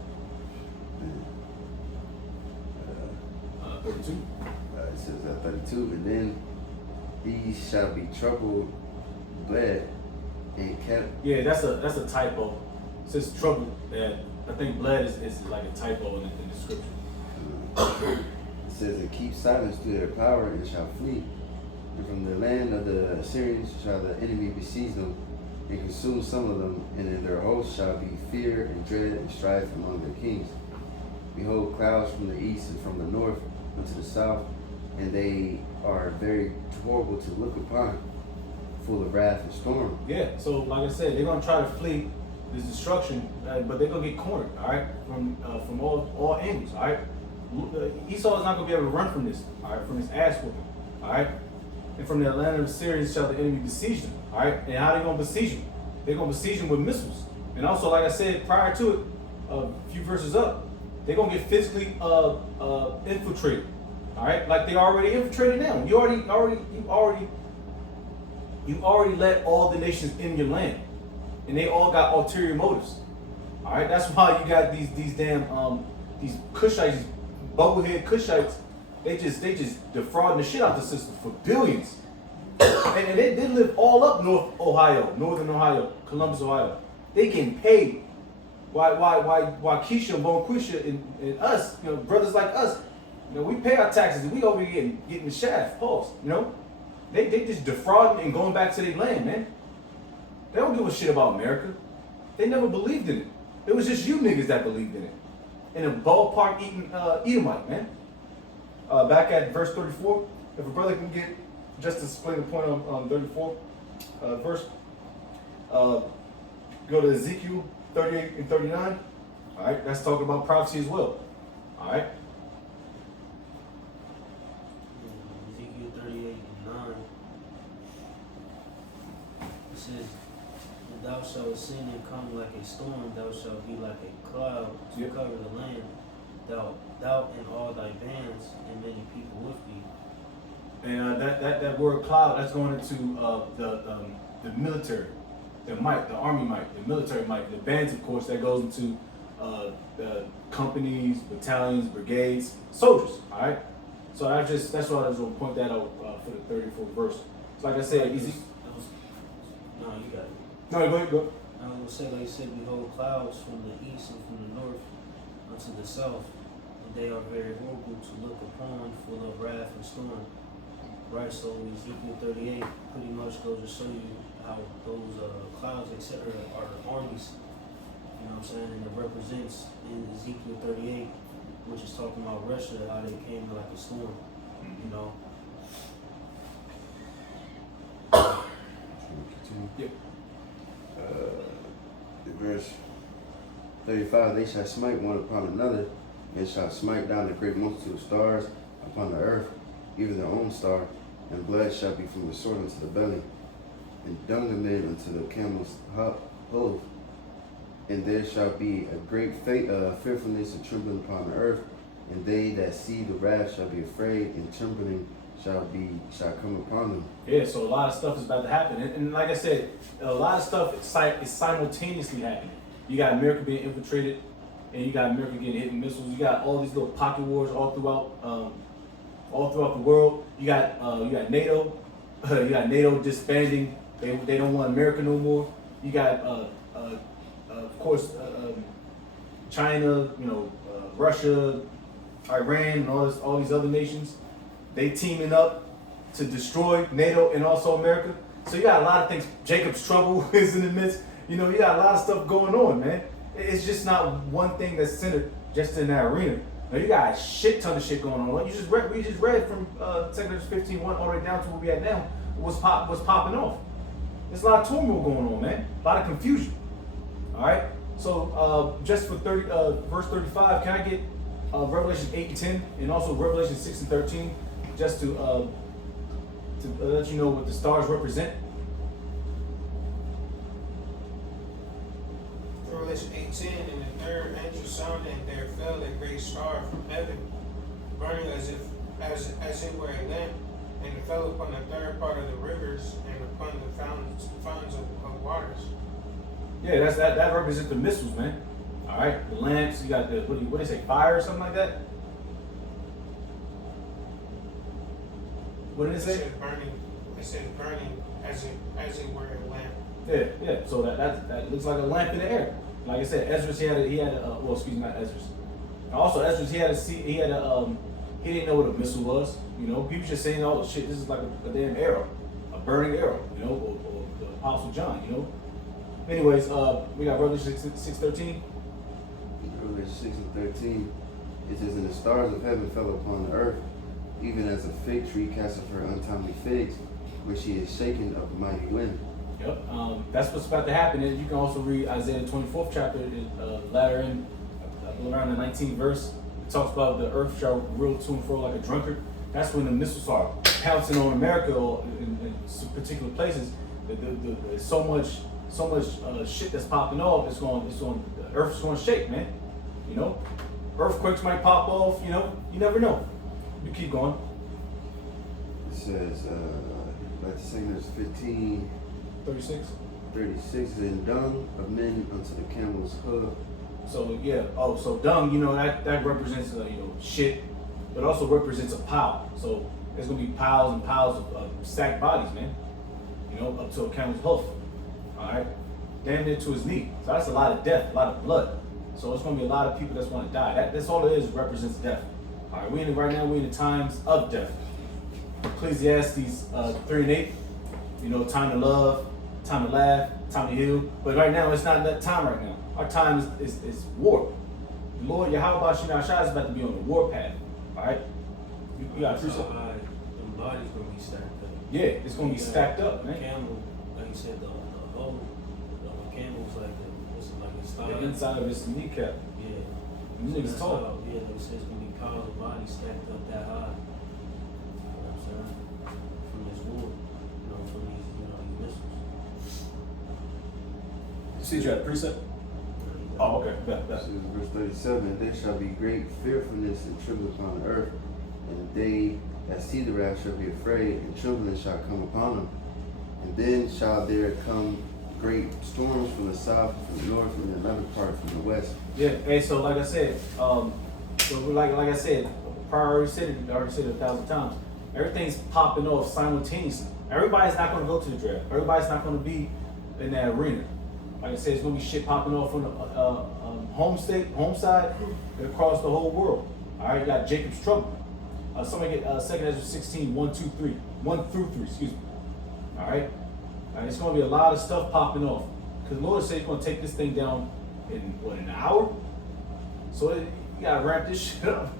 32. It says at 32, and then these shall be troubled, bled, and kept. Yeah, that's a typo. It says trouble. I think bled is like a typo in the scripture. It says, and keep silence to their power and shall flee. And from the land of the Assyrians shall the enemy besiege them and consume some of them, and in their host shall be fear and dread and strife among their kings. Behold, clouds from the east and from the north unto the south, and they are very horrible to look upon, full of wrath and storm. Yeah, so like I said, they're gonna try to flee this destruction, but they're gonna get cornered, all right, from all angles, all right. Esau is not gonna be able to run from this, all right, from this ass whooping, all right. And from the land of the Syrians shall the enemy besiege them, all right. And how they gonna besiege them? They're gonna besiege them with missiles, and also, like I said prior to it, a few verses up, they're gonna get physically infiltrated, all right, like they already infiltrated now. You already let all the nations in your land, and they all got ulterior motives. All right, that's why you got these damn these Cushites, these bubblehead Cushites. They just defrauding the shit out the system for billions, and they live all up northern Ohio, Columbus, Ohio. They getting paid. Why Keisha and Bonquisha and us, you know, brothers like us, you know, we pay our taxes and we over here getting the shaft, pause, you know. They just defrauding and going back to their land, man. They don't give a shit about America. They never believed in it. It was just you niggas that believed in it. And a ballpark eating Edomite, man. Back at verse 34, if a brother can get, just to explain the point on 34 verse, go to Ezekiel 38 and 39. All right, that's talking about prophecy as well. All right. Ezekiel 38 and 9. It says, and thou shalt ascend and come like a storm, thou shalt be like a cloud to Yep. cover the land, thou and all thy bands, and many people with thee. And that word cloud, that's going into the military, the might, the army might, the military might. The bands, of course, that goes into the companies, battalions, brigades, soldiers. All right. So that's why I was going to point that out for the 34th verse. So like I said, easy. No, you got it. No, go ahead, go. I was going to say, like you said, behold, clouds from the east and from the north unto the south, and they are very horrible to look upon, full of wrath and storm. Right, so Ezekiel 38 pretty much goes to show you how those clouds, etc., are the armies. You know what I'm saying? And it represents in Ezekiel 38, which is talking about Russia, how they came like a storm. You know? Yep. Verse 35, they shall smite one upon another, and shall smite down the great multitude of stars upon the earth, even their own star, and blood shall be from the sword unto the belly, and dung of men unto the camel's hoof. And there shall be a great fearfulness and trembling upon the earth, and they that see the wrath shall be afraid, and trembling shall come upon them. Yeah, so a lot of stuff is about to happen. And like I said, a lot of stuff is simultaneously happening. You got America being infiltrated, and you got America getting hit with missiles. You got all these little pocket wars all throughout the world. You got NATO. You got NATO disbanding. They don't want America no more. You got of course China, you know, Russia, Iran, and all these other nations. They teaming up to destroy NATO and also America. So you got a lot of things. Jacob's trouble is in the midst. You know, you got a lot of stuff going on, man. It's just not one thing that's centered just in that arena. Now you got a shit ton of shit going on. We just read from 2 15:1 all the way down to where we at now. What's popping off? There's a lot of turmoil going on, man. A lot of confusion. All right. So just for verse 35, can I get Revelation 8 and 10 and also Revelation 6 and 13, just to let you know what the stars represent? Revelation 8:10, and the third angel sounded, and there fell a great star from heaven, burning as it were a lamp, and it fell upon the third part of the rivers and upon the fountains of waters. Yeah, that represents the missiles, man. All right, the lamps. You got the what do they say, fire or something like that? What did it say? says burning. It says burning as it were a lamp. Yeah. So that looks like a lamp in the air. Like I said, Esdras not Esdras. And also Esdras he didn't know what a missile was. You know, he was just saying, oh shit, this is like a damn arrow, a burning arrow. You know, or the Apostle John. You know. Anyways, we got Revelation 6:13. Revelation 6 and 13. It says, and the stars of heaven fell upon the earth, even as a fig tree casteth her untimely figs, when she is shaken of a mighty wind. Yep, that's what's about to happen. And you can also read Isaiah 24th chapter, latter in around the 19th verse. It talks about the earth shall reel to and fro like a drunkard. That's when the missiles are pouncing on America or in some particular places. There's so much shit that's popping off. The earth's going to shake, man. You know, earthquakes might pop off. You know, you never know. You keep going. It says, like the same as 15. 36. 36 and dung of men unto the camel's hoof. So yeah, so dung, you know, that represents shit, but also represents a pile. So there's gonna be piles and piles of stacked bodies, man. You know, up to a camel's hoof. All right, damn near to his knee. So that's a lot of death, a lot of blood. So it's gonna be a lot of people that's gonna die. That's all it is. Represents death. All right, right now we're in the times of death. Ecclesiastes 3 and 8. You know, time to love, time to laugh, time to heal. But right now, it's not that time right now. Our time is war. The Lord Yahweh Shai is about to be on the war path. All right? You got to appreciate Them bodies gonna be stacked up. Yeah, it's going to be stacked up, man. Camel, like you said, the camel's like a style. The inside of his kneecap. Yeah. Them So niggas that's tall. how, yeah, they say it's gonna be piles of bodies stacked up that high. You know what I'm saying? From this war. From these missiles. You see you at precept? Oh, okay. This is verse 37. There shall be great fearfulness and trembling upon the earth, and they that see the wrath shall be afraid, and trembling shall come upon them. And then shall there come great storms from the south, from the north, and another part from the west. Yeah, hey, so like I said, like I said, I already said it 1,000 times. Everything's popping off simultaneously. Everybody's not going to go to the draft. Everybody's not going to be in that arena. Like I said, it's going to be shit popping off on the home side, and across the whole world. All right, you got Jacob's trouble. Somebody get 2 Esdras 16, 1 through 3, excuse me. All right, it's going to be a lot of stuff popping off. Because the Lord said He's going to take this thing down in an hour? So you got to wrap this shit up.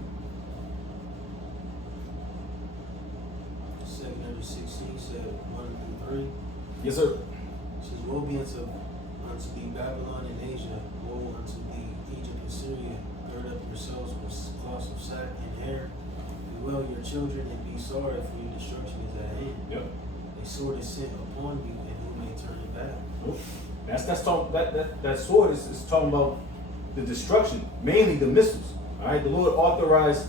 2 Esdras 16 said 1 through 3. Yes, sir. It says, woe be unto thee, Babylon and Asia, woe unto thee, Egypt and Syria, gird up yourselves with cloths of sack and hair, bewail your children and be sorry, for your destruction is at hand. Yep. A sword is sent upon you, and who may turn it back? That sword is talking about the destruction, mainly the missiles. All right, the Lord authorized.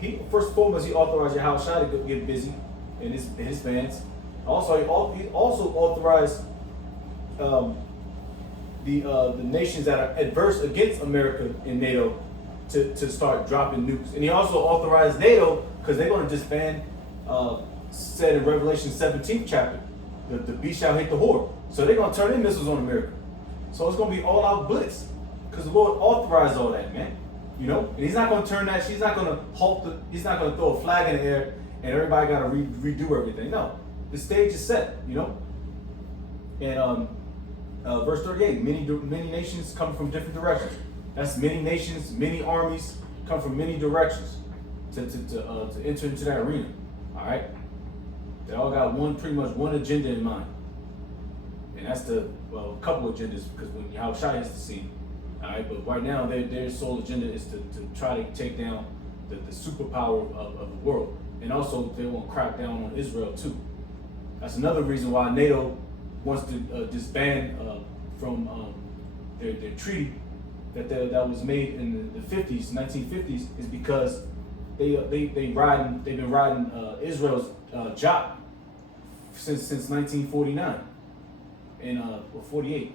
He first and foremost he authorized Yahushua to get busy in his bands. Also, he also authorized the nations that are adverse against America and NATO to start dropping nukes. And he also authorized NATO because they're going to disband. Said in Revelation 17th chapter, the beast shall hit the whore. So they're gonna turn their missiles on America. So it's gonna be all out blitz. Because the Lord authorized all that, man. You know? And he's not gonna turn that, he's not gonna he's not gonna throw a flag in the air and everybody gotta redo everything. No. The stage is set, you know? And verse 38, many nations come from different directions. That's many nations, many armies come from many directions to enter into that arena. Alright? They all got pretty much one agenda in mind. And that's a couple agendas, because when Yahushua hits the scene. Alright, but right now their sole agenda is to try to take down the superpower of the world. And also they want to crack down on Israel too. That's another reason why NATO wants to disband from their treaty that was made in the 1950s, is because they've been riding Israel's job since 1949 and 48.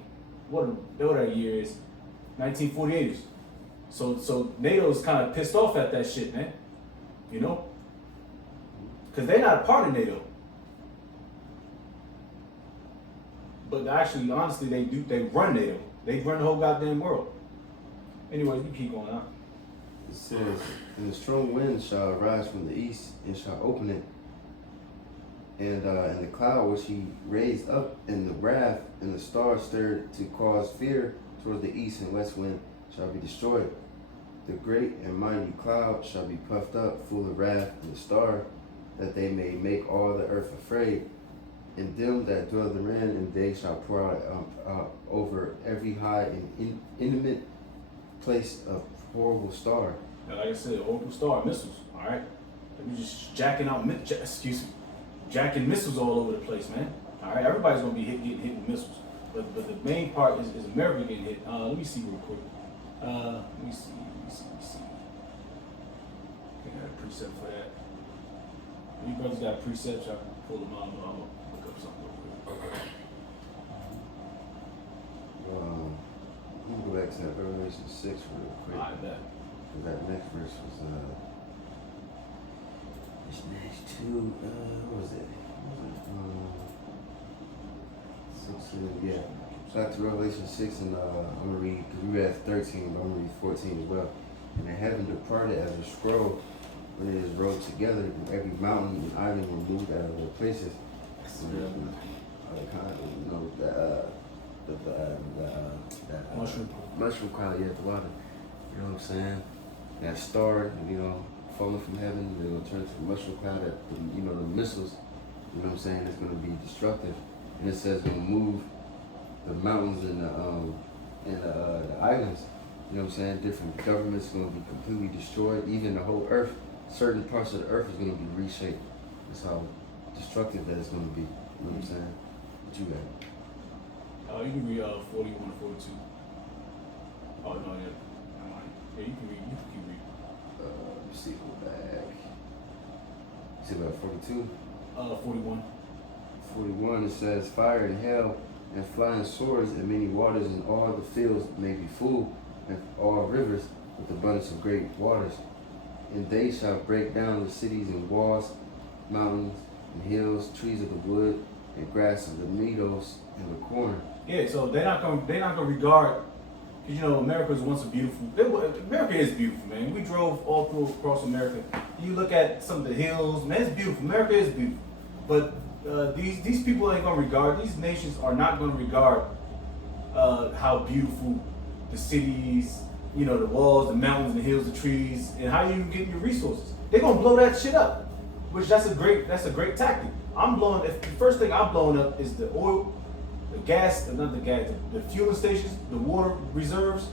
What that year is? 1948. So NATO's kind of pissed off at that shit, man. You know, because they're not a part of NATO. But actually, honestly, they run NATO. They run the whole goddamn world. Anyway, you keep going on. It says, and the strong wind shall arise from the east and shall open it. And the cloud which he raised up, and the wrath, and the stars stirred to cause fear towards the east and west wind shall be destroyed. The great and mighty cloud shall be puffed up, full of wrath, and the star, that they may make all the earth afraid. And them that dwell therein, and they shall pour out over every high and intimate place a horrible star. Now, like I said, horrible star missiles. All right, we just jacking missiles all over the place, man. All right, everybody's gonna be getting hit with missiles, but the main part is America getting hit. Let me see real quick. Let me see. Okay, I got a precept for that. You brothers got precepts, I can pull them out. I'll look up something real quick. Let me go back to that Revelation 6 real quick. All right, that. That next verse was this next two, what was it? Yeah. Back to Revelation 6, and I'm gonna read, because we read 13, but I'm gonna read 14 as well. And the heaven departed as a scroll when it is rolled together, and every mountain and island were moved out of their places. Mushroom cloud, yeah, the water. You know what I'm saying? That star, falling from heaven, they're gonna turn to a mushroom cloud. That the missiles, you know what I'm saying? It's gonna be destructive, and it says gonna move the mountains and the islands. You know what I'm saying? Different governments gonna be completely destroyed. Even the whole earth, certain parts of the earth is gonna be reshaped. That's how destructive that it's gonna be. You know what I'm saying? What you got? You can read 41 to 42. Oh no, yeah. Yeah, you can read. You can read. Let me see, go back. You said about 42? 41. 41, it says, fire and hail and flying swords and many waters, and all the fields may be full, and all rivers with abundance of great waters. And they shall break down the cities and walls, mountains and hills, trees of the wood, and grass of the meadows in the corner. Yeah, so they're not gonna regard, because America was once a beautiful. America is beautiful, man. We drove all through across America. You look at some of the hills, man, it's beautiful. America is beautiful, but these people ain't gonna regard. These nations are not gonna regard how beautiful the cities, the walls, the mountains, the hills, the trees, and how you get your resources. They're gonna blow that shit up, which that's a great tactic. The first thing I'm blowing up is the oil, the gas, the fueling stations, the water reserves,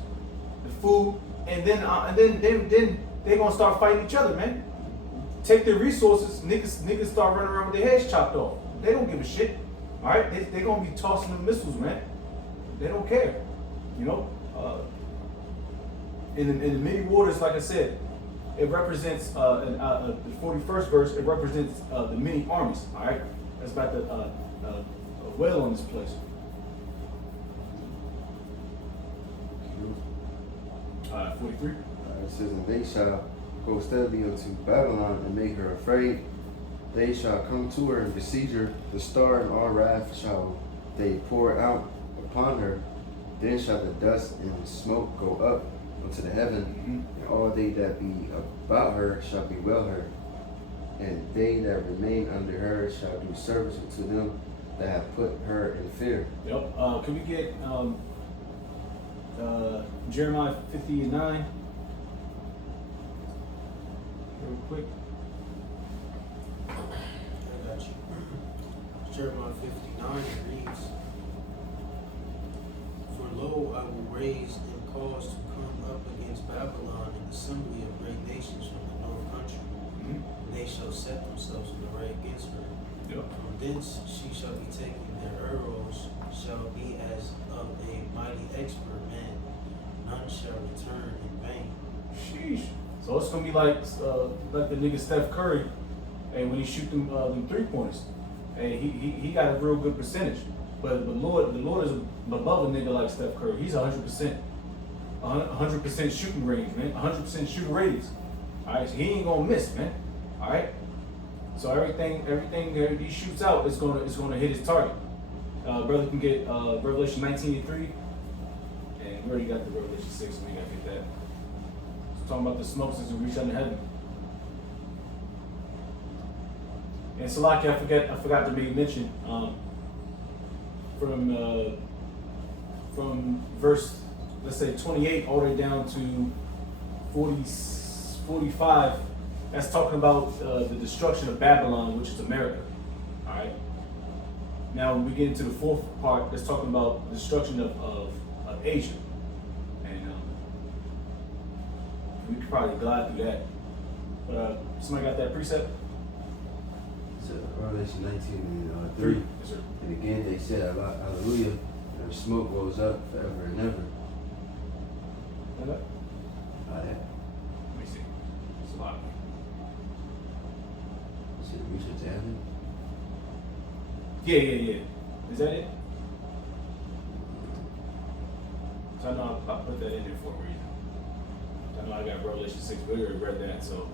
the food, and then they're gonna start fighting each other, man. Take their resources, niggas start running around with their heads chopped off. They don't give a shit. All right, they're gonna be tossing them missiles, man. They don't care, In the many waters, like I said, it represents the 41st verse. It represents the many armies. All right, that's about the well on this place. 43. It says, and they shall go steadily unto Babylon and make her afraid. They shall come to her and besiege her. The star and all wrath shall they pour out upon her. Then shall the dust and smoke go up unto the heaven, and all they that be about her shall bewail her. And they that remain under her shall do service unto them that have put her in fear. Yep. Can we get Jeremiah 50:9? Real quick. I got you. Jeremiah 59 reads, for lo, I will raise and cause to come up against Babylon an assembly of great nations from the north country. And they shall set themselves in array against her. Yep. From thence she shall be taken, their arrows shall be as of a mighty expert man. None shall return in vain. Sheesh. So it's gonna be like the nigga Steph Curry, and when he shoot them 3-pointers, and he got a real good percentage. But the Lord is above a nigga like Steph Curry. He's 100%, 100% shooting range, man. 100% shooting ratings. All right, so he ain't gonna miss, man. All right. So everything that he shoots out is gonna hit his target. Brother can get Revelation 19:3, and we already got the Revelation 6. So we gotta get that. It's talking about the smoke as we reach unto heaven. And Salaki, I forgot to make mention from verse, let's say 28 all the way down to 45. That's talking about the destruction of Babylon, which is America. All right. Now when we get into the fourth part, that's talking about the destruction of Asia, and we could probably glide through that. But somebody got that precept? So Revelation 19:3. Yes, sir. And again they said, Hallelujah, and the smoke rose up forever and ever. Got that? Yeah. Let me see. It's a lot. Is it research happening? Yeah. Is that it? So I know I put that in there for a reason. I know I got Revelation 6, but we already read that, so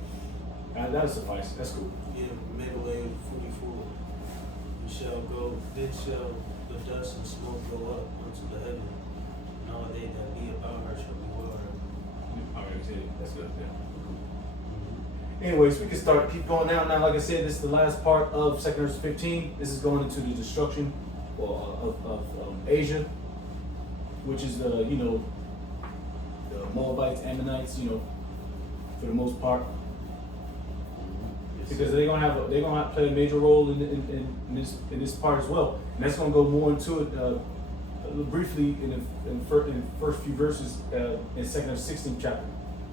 that'll suffice. That's cool. Yeah, Megaway 44. Then shall the dust and smoke go up unto the heaven, and all they that be about her shall be well. All right, that's good. Yeah. Anyways, we can keep going now. Now, like I said, this is the last part of 2 Esdras 15. This is going into the destruction of Asia, which is the Moabites, Ammonites, for the most part, because they're gonna have to play a major role in this part as well. And that's gonna go more into it briefly in the first few verses in 2 Esdras 16 chapter,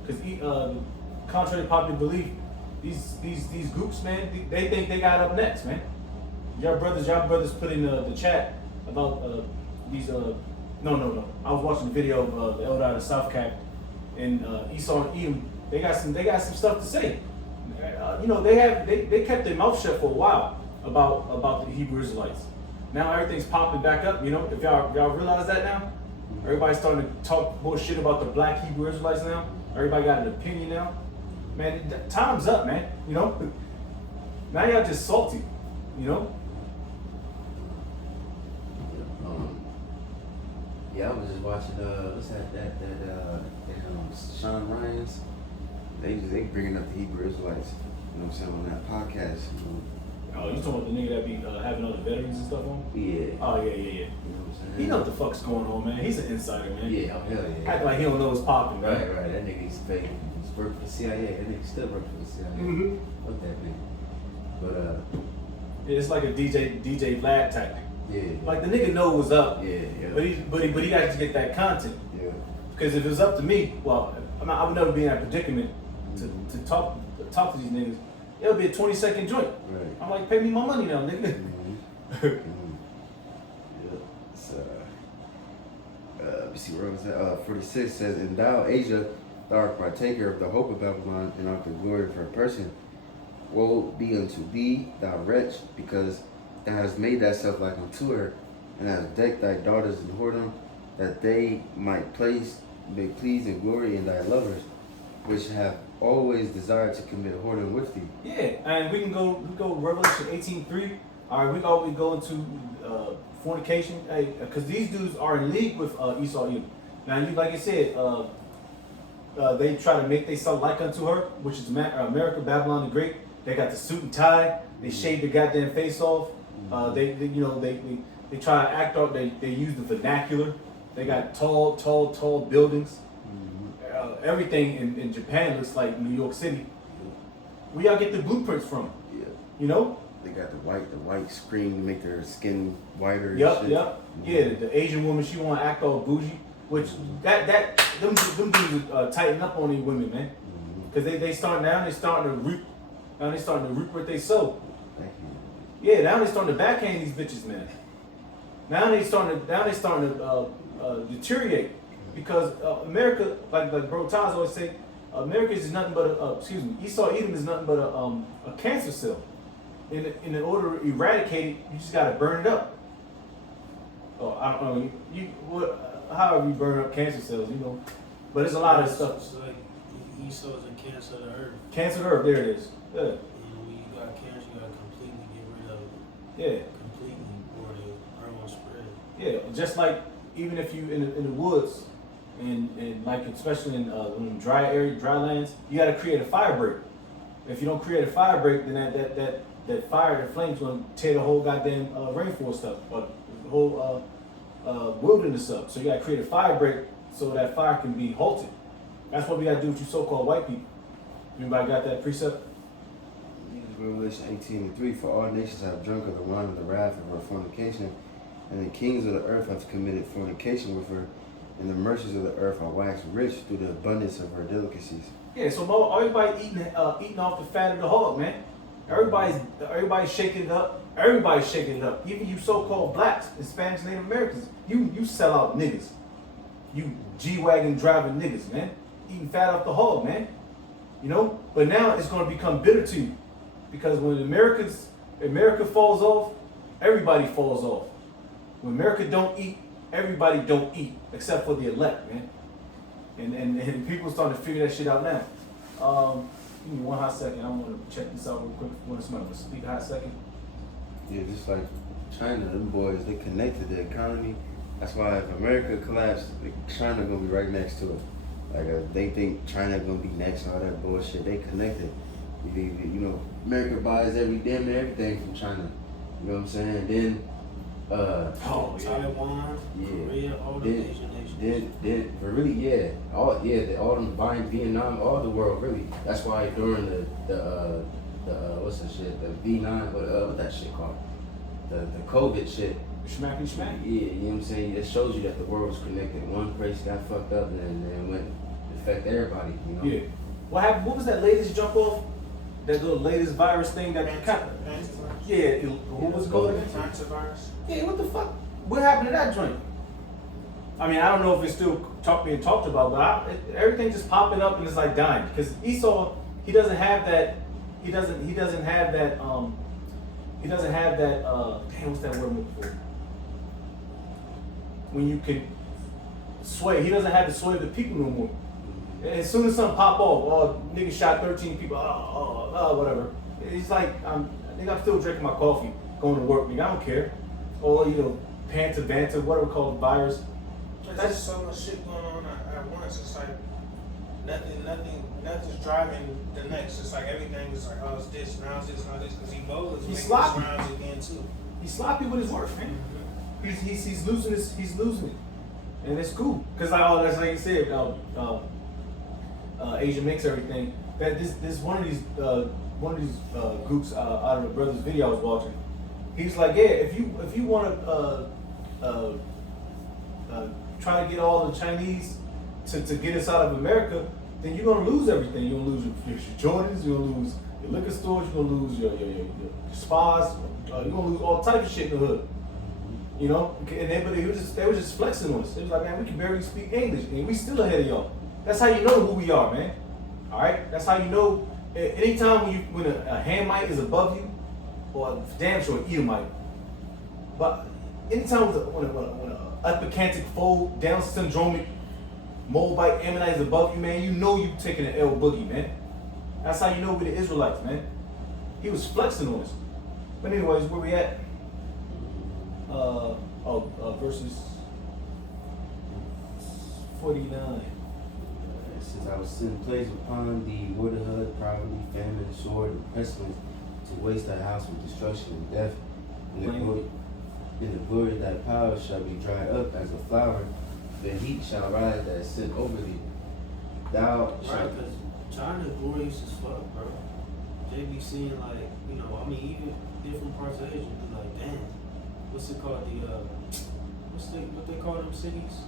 because contrary to popular belief, these groups, man, they think they got up next, man. Y'all brothers put in the chat about these. No. I was watching the video of the elder out of South Cap and Esau and Edom. They got some stuff to say. They kept their mouth shut for a while about the Hebrew Israelites. Now everything's popping back up. If y'all realize that now, everybody's starting to talk bullshit about the black Hebrew Israelites now. Everybody got an opinion now. Man, time's up, man. Now y'all just salty. Yeah, I was just watching what's that Sean Ryan's. They bringing up the Hebrew Israelites. You know what I'm saying, on that podcast. Oh, you talking about the nigga that be having all the veterans and stuff on? Yeah. Oh yeah. You know what I'm saying? He know what the fuck's going on, man. He's an insider, man. Yeah, oh hell yeah. Act like he don't know what's popping, man. Right. That nigga's fake. He's working for the CIA. That nigga still working for the CIA. Mm-hmm. Fuck that nigga. But It's like a DJ Vlad tactic. yeah. Like the nigga know what's up. Yeah. But he got to get that content. Yeah. Because if it was up to me, well, I would never be in that predicament to talk to these niggas. It would be a 20-second joint. Right. I'm like, pay me my money now, nigga. Mm-hmm. Yeah. So, let me see where was that? 46 says, "And thou, Asia, thou art partaker of the hope of Babylon and of the glory of her person. Woe be unto thee, thou wretch, because thou hast made thyself like unto her, and hast decked thy daughters in whoredom, that they might please and glory in thy lovers, which have always desired to commit whoredom with thee." Yeah, and we go Revelation 18:3. All right, we go into fornication, because these dudes are in league with Esau Edom. Now, like you said, they try to make themselves like unto her, which is America, Babylon the Great. They got the suit and tie. They shave their goddamn face off. They try to act out. They use the vernacular. They got tall buildings. Everything in Japan looks like New York City. Where y'all get the blueprints from? Yeah. They got the white screen to make their skin whiter. And Yep. shit. Yeah, the Asian woman, she want to act all bougie, which them dudes tighten up on these women, man. Because they starting to reap. Now they starting to reap what they sow. Yeah, now they starting to backhand these bitches, man. Now they starting to deteriorate, because America, like Bro Taz always say, America is nothing but Esau Edom is nothing but a cancer cell. In order to eradicate it, you just gotta burn it up. Oh, I don't know. However you burn up cancer cells, But there's a lot of stuff. It's like Esau's a cancer of the earth. Cancer of the earth, there it is. Yeah. When you got cancer, you Yeah. completely, or the earth won't spread. Yeah, just like even if you in the woods, and like especially in dry lands, you got to create a fire break. If you don't create a fire break, then that fire, the flames, gonna tear the whole goddamn rainforest up, or the whole wilderness up. So you got to create a fire break so that fire can be halted. That's what we got to do with you so-called white people. Anybody got that precept? Revelation 18:3, for all nations have drunk of the wine of the wrath of her fornication, and the kings of the earth have committed fornication with her, and the mercies of the earth are waxed rich through the abundance of her delicacies. Yeah, so everybody eating off the fat of the hog, man. Everybody's shaking it up. Everybody's shaking it up. Even you so-called blacks, Hispanics, Native Americans, you sell out niggas. You G-Wagon driving niggas, man. Eating fat off the hog, man. You know? But now it's gonna become bitter to you. Because when America falls off, everybody falls off. When America don't eat, everybody don't eat, except for the elect, man. And people starting to figure that shit out now. Give me one hot second. I'm gonna check this out real quick. Want somebody to speak a hot second? Yeah, just like China, them boys, they connected the economy. That's why if America collapsed, China gonna be right next to it. Like they think China gonna be next, all that bullshit. They connected. You know, America buys damn near everything from China. You know what I'm saying? Then, Taiwan, Korea, all the Asian nations. Then, but really, yeah, all them buying Vietnam, all the world, really. That's why during the what's that shit, the V9, what that shit called, the COVID shit. Schmacky schmack. Yeah, you know what I'm saying? It shows you that the world was connected. One place got fucked up, and then it went affect everybody. You know? Yeah. What happened? What was that latest jump off? That little latest virus thing that yeah, what was it called again? Antivirus. Yeah, what the fuck? What happened to that joint? I mean, I don't know if it's still being talked about, but everything just popping up and it's like dying. Because Esau, he doesn't have that. He doesn't have that. Damn, what's that word I'm looking for? When you can sway, he doesn't have to sway the people no more. As soon as something pop off, nigga shot 13 people, whatever. It's like, I'm still drinking my coffee, going to work, nigga, I don't care. Or, Panta, whatever called virus. There's just so much shit going on at once. It's like nothing's driving the next. It's like everything is like, oh, it's this, now it's this, now this, because Ebola is making sloppy. its rounds again too. He's sloppy with his work, man. He's losing it. And it's cool. Because that's like you said, Asia makes everything. That this one of these groups out of the brother's video I was watching. He's like, yeah, if you want to try to get all the Chinese to get us out of America, then you're gonna lose everything. You're gonna lose your Jordans. You're gonna lose your liquor stores. You're gonna lose your spas. You're gonna lose all types of shit in the hood. You know, and they were just flexing on us. They was like, man, we can barely speak English, and we still ahead of y'all. That's how you know who we are, man. All right, that's how you know. Anytime when a Hamite is above you, or damn sure an Edomite, but anytime when a epicantic foe, Down syndromic, Moabite, Ammonite is above you, man, you know you taking an L boogie, man. That's how you know we the Israelites, man. He was flexing on us. But anyways, where we at? Verses 49. It says, I will send plagues upon thee, widowhood, poverty, famine, sword, and pestilence, to waste thy house with destruction and death. And the glory of thy power shall be dried up as a flower. The heat shall rise that is sent over thee. Thou Right, shalt. because China glorious as fuck, bro. They be seeing like, even different parts of Asia be like, damn, what's it called? What they call them cities?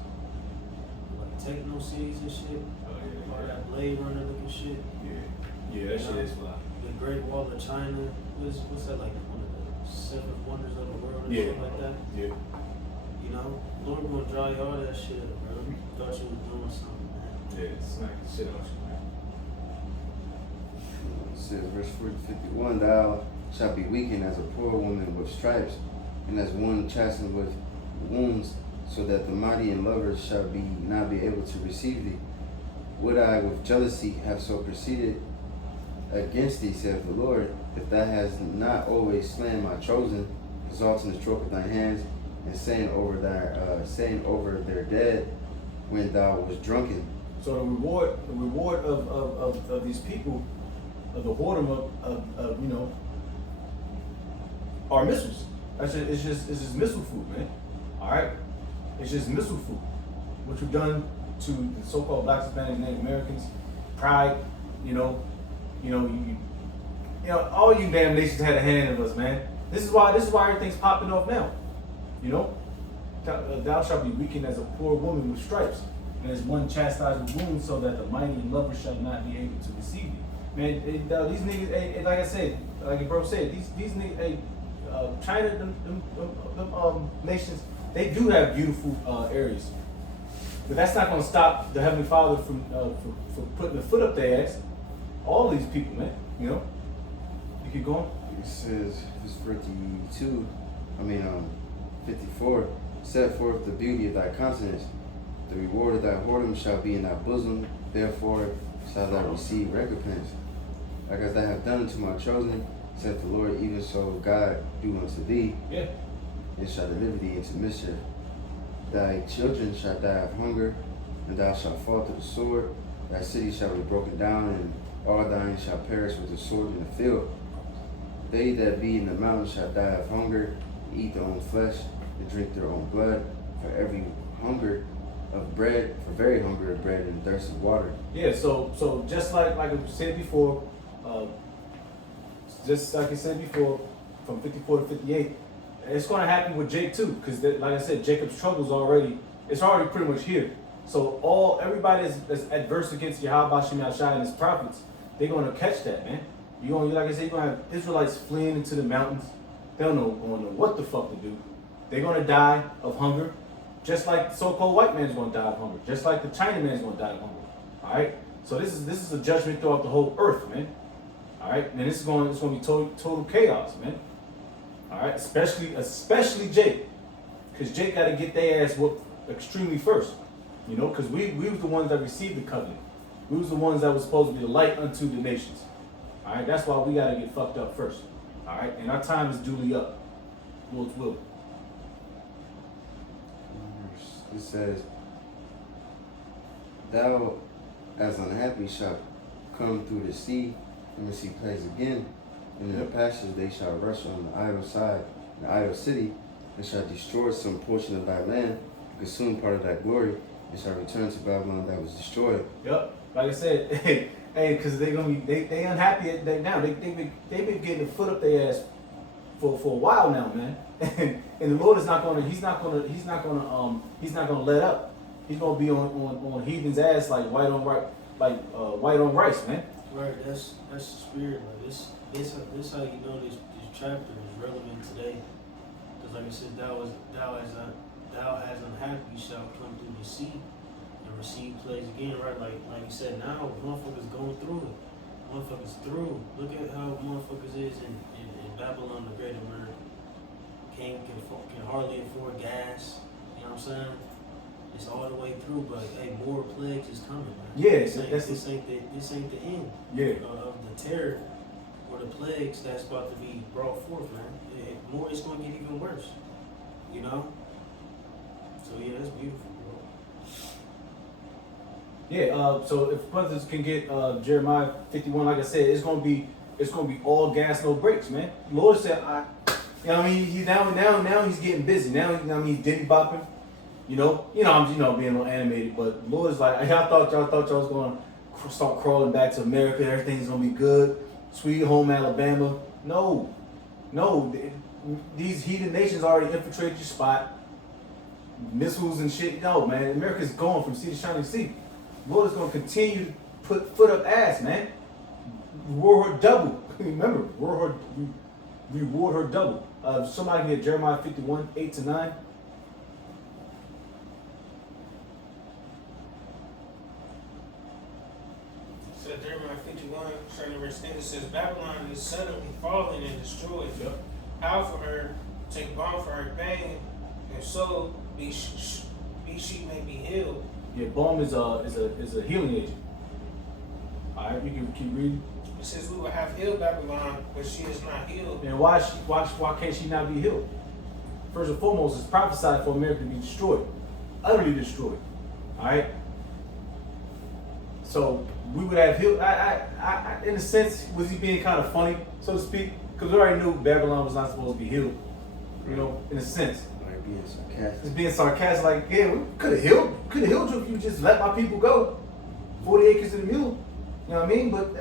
Like techno cities and shit. All that Blade Runner looking shit. Yeah, that shit is fly. The Great Wall of China. What's that, like one of the 7 wonders of the world or Yeah. something like that? Yeah. Lord gonna dry all that shit up, bro. Thought you was doing something, man. Yeah, it's like shit on you, man. It says, verse 51, thou shalt be weakened as a poor woman with stripes, and as one chastened with wounds, so that the mighty and lovers shall not be able to receive thee. Would I with jealousy have so proceeded against thee, saith the Lord, if thou hast not always slain my chosen, exalting the stroke of thy hands, and saying over their dead when thou was drunken. So the reward of these people, of the whoredom of are missiles. It's just missile food, man. All right, it's just missile food. What you've done to the so-called Blacks, Hispanics, and Native Americans, pride, all you damn nations had a hand in us, man. This is why everything's popping off now. Thou shalt be weakened as a poor woman with stripes, and as one chastised with wounds, so that the mighty and lover shall not be able to deceive you. Man, these niggas, like I said, like your bro said, these niggas, China, them nations, they do have beautiful areas, but that's not gonna stop the Heavenly Father from putting the foot up their ass. All these people, man, You keep going. It says, verse 54, set forth the beauty of thy countenance. The reward of thy whoredom shall be in thy bosom, therefore shalt thou receive recompense. Like as thou have done unto my chosen, saith the Lord, even so God do unto thee, Yeah. and shall deliver thee into mischief. Thy children shall die of hunger, and thou shalt fall to the sword. Thy city shall be broken down, and all thine shall perish with the sword in the field. They that be in the mountains shall die of hunger, and eat their own flesh, and drink their own blood, for very hunger of bread and thirst of water. Yeah. So just like I said before, from 54 to 58, it's going to happen with Jake too, because like I said, Jacob's trouble's already pretty much here. So everybody that's adverse against Yahweh Shem Yahshai and his prophets, they're going to catch that, man. Like I said, you're going to have Israelites fleeing into the mountains. They don't know what the fuck to do. They're going to die of hunger, just like the so-called white man's going to die of hunger, just like the Chinaman's going to die of hunger. All right. So this is a judgment throughout the whole earth, man. All right. And it's going to be total chaos, man. All right. Especially Jake, because Jake got to get their ass whooped extremely first. Because we was the ones that received the covenant. We was the ones that was supposed to be the light unto the nations. All right, that's why we got to get fucked up first. All right, and our time is duly up. Lord's will. It says, thou as unhappy shalt come through the sea and receive plagues again. And in the pastures they shall rush on the idle side, the idle city, and shall destroy some portion of thy land, consume part of thy glory, and shall return to Babylon that was destroyed. Yep. Like I said, hey, because they unhappy at that now. They've been getting the foot up their ass for a while now, man. And the Lord is not gonna let up. He's gonna be on heathen's ass like white on rice, man. Right, that's the spirit. Like this how you know this chapter is relevant today. Because like I said, thou as unhappy shall come through the sea and receive plagues again, right? Like you said, now motherfuckers going through it. Motherfuckers through. Look at how motherfuckers is in Babylon the Great, where can hardly afford gas. You know what I'm saying? It's all the way through, but hey, more plagues is coming, man. Yeah, this ain't the end. Yeah. Of the terror or the plagues that's about to be brought forth, man. It's gonna get even worse. So yeah, that's beautiful, bro. Yeah. So if brothers can get Jeremiah 51, like I said, it's gonna be all gas, no brakes, man. The Lord said, he's now he's getting busy. Now he's diddy bopping. I'm being a little animated, but the Lord is like, y'all thought y'all was gonna start crawling back to America. Everything's gonna be good, sweet home Alabama. No, these heathen nations already infiltrated your spot. Missiles and shit. No, man, America's going from sea to shining sea. The Lord is gonna continue to put foot up ass, man. Reward her double. Remember, reward her double. Somebody can get Jeremiah 51, 8-9. So Jeremiah 51, starting in verse 10, it says, Babylon is suddenly fallen and destroyed. Yep. Howl for her, take balm for her pain, and so be she may be healed. Yeah, balm is a healing agent. All right, you can keep reading. It says we will have healed Babylon, but she is not healed. And why can't she not be healed? first and foremost, it's prophesied for America to be destroyed, utterly destroyed. All right. So we would have healed. In a sense, was he being kind of funny, so to speak? Because we already knew Babylon was not supposed to be healed. You know, in a sense. Like being sarcastic. Just being sarcastic, like, yeah, we could have healed you if you just let my people go. 40 acres and a mule. You know what I mean? But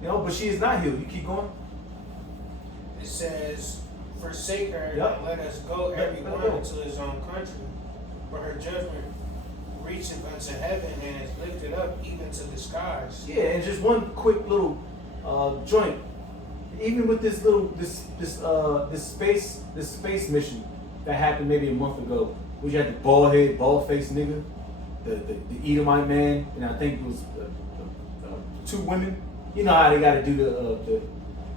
you know, but she is not healed. You keep going. It says, forsake her Yep. and let us go every Let one go. into his own country. For her judgment reacheth unto heaven and is lifted up even to the skies. Yeah, and just one quick little joint. Even with this little this space mission that happened maybe a month ago, where you had the bald faced nigga, the Edomite man, and I think it was 2 women. You know how they got to do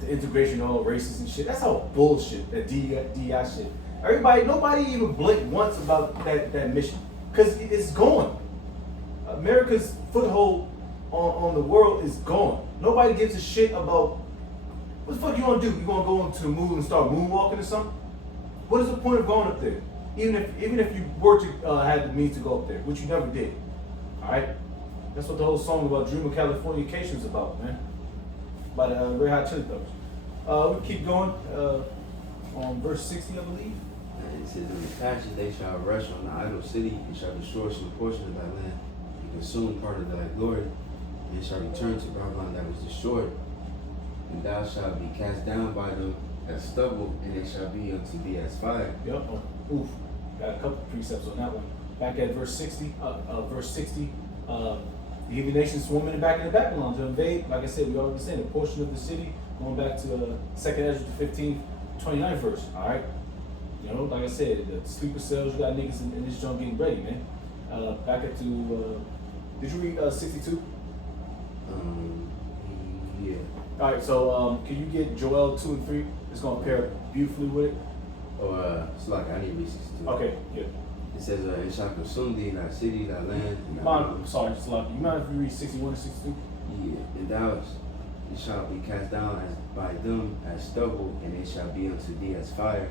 the integration of all races and shit. That's all bullshit. That DEI shit. Nobody even blinked once about that mission, because it's gone. America's foothold on the world is gone. Nobody gives a shit about what the fuck you gonna do. You gonna go into the moon and start moonwalking or something? What is the point of going up there? Even if you were to have the means to go up there, which you never did. All right, that's what the whole song about Dream of Californication is about, man. By the Red Hot Chili Peppers. We keep going on verse 60, I believe. And it says, in the passage they shall rush on the idol city, and shall destroy some portion of thy land, and consume part of thy glory, and shall return to Babylon that was destroyed. And thou shalt be cast down by them as stubble, and they shall be unto thee as fire. Yep. Oof. Got a couple precepts on that one. Back at verse 60. The heathen nations swarming back into Babylon to invade. Like I said, we already said a portion of the city. Going back to 2nd Esdras 15, 29th verse. All right. You know, like I said, the sleeper cells. You got niggas in this joint getting ready, man. Back at to. Did you read 62? Yeah. All right. So can you get Joel 2 and 3? It's gonna pair beautifully with it. It's like I need to read 62. Okay. Yeah. It says, it shall consume thee, thy city, thy land. You mind? I'm sorry, just lucky. You mind if you read 61 and 62? Yeah, and thou shalt be cast down as by them as stubble, and they shall be unto thee as fire.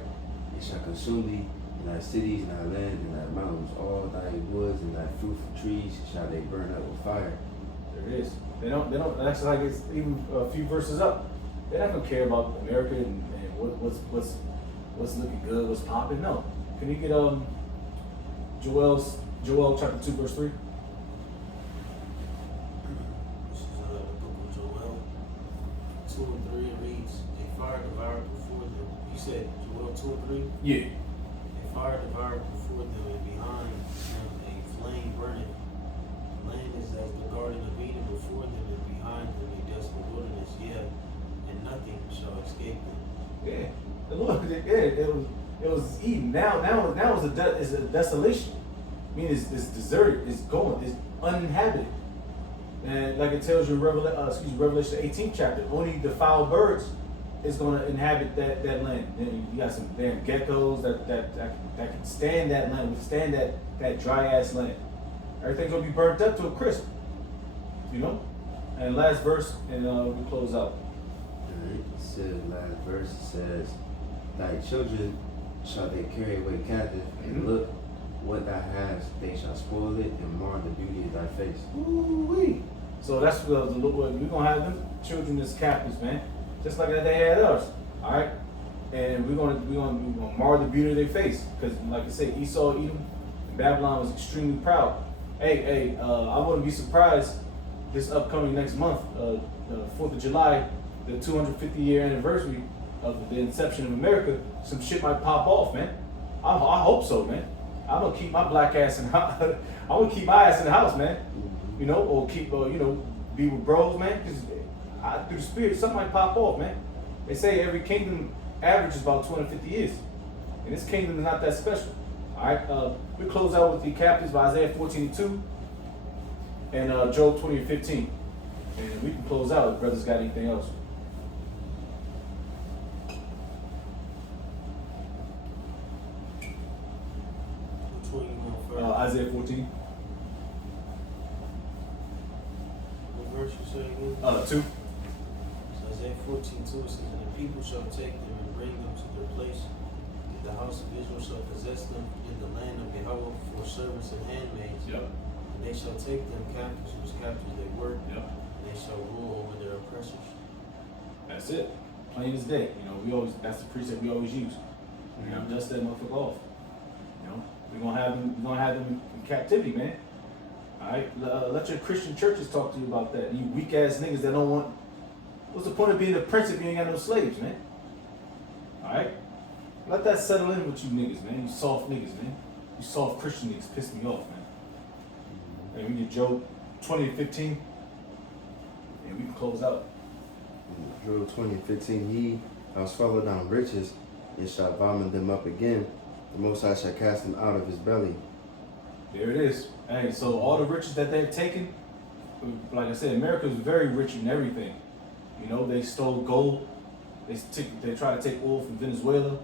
It shall consume thee, and thy cities, and thy land, and thy mountains, all thy woods, and thy fruitful trees shall they burn up with fire. There it is. They don't. That's like it's even a few verses up. They're not gonna care about America and what's looking good, what's popping. No. Can you get Joel chapter 2 verse 3? This is the book of Joel 2 and 3. It reads, a fire devoured before them. You said Joel 2 and 3? Yeah. A fire devoured before them, and behind them a flame burning. The land is as the garden of Eden before them, and behind them a desolate wilderness. Yeah, and nothing shall escape them. Yeah. The Lord, it was Eden. Now it's a desolation. I mean, it's deserted. It's gone. It's uninhabited. And like it tells you in Revelation 18th chapter, only the foul birds is going to inhabit that land. Then you got some damn geckos that can stand that land, withstand that dry ass land. Everything's gonna be burnt up to a crisp. You know. And last verse, and we close out. It says, last verse, it says, thy children shall they carry away captive, and look what thou hast, they shall spoil it and mar the beauty of thy face. Ooh-wee. So that's what we're gonna have them children as captives, man, just like they had us. All right, and we're gonna mar the beauty of their face, because like I say, Esau, Edom, and Babylon was extremely proud. Hey, I wouldn't be surprised this upcoming next month, 4th of July, the 250-year anniversary of the inception of America. Some shit might pop off, man. I hope so, man. I'm gonna keep my black ass in the house. I'm gonna keep my ass in the house, man. You know, or keep, be with bros, man. Because through the spirit, something might pop off, man. They say every kingdom averages about 250 years, and this kingdom is not that special. All right, we close out with the captives by Isaiah 14:2 and Job 20:15, and we can close out if brothers got anything else. Which one you want first? Isaiah 14. What verse you say again? 2. So Isaiah 14:2 says, and the people shall take them and bring them to their place, the the house of Israel shall possess them in the land of Yahweh for servants and handmaids. Yep. And they shall take them captives whose captives they were. Yep. And they shall rule over their oppressors. That's it. Plain as day. You know, we always that's the precept we always use. You know, dust that motherfucker off. You know, we're gonna have them in captivity, man. All right, let your Christian churches talk to you about that. You weak ass niggas that don't want. What's the point of being a prince if you ain't got no slaves, man? All right, let that settle in with you niggas, man. You soft niggas, man. You soft Christian niggas piss me off, man. And we get Job 20:15, and we can close out. Job 20:15, he shall swallow down riches and shall vomit them up again. The Most High shall cast them out of his belly. There it is. Hey, so all the riches that they've taken, like I said, America is very rich in everything. You know, they stole gold. They try to take oil from Venezuela.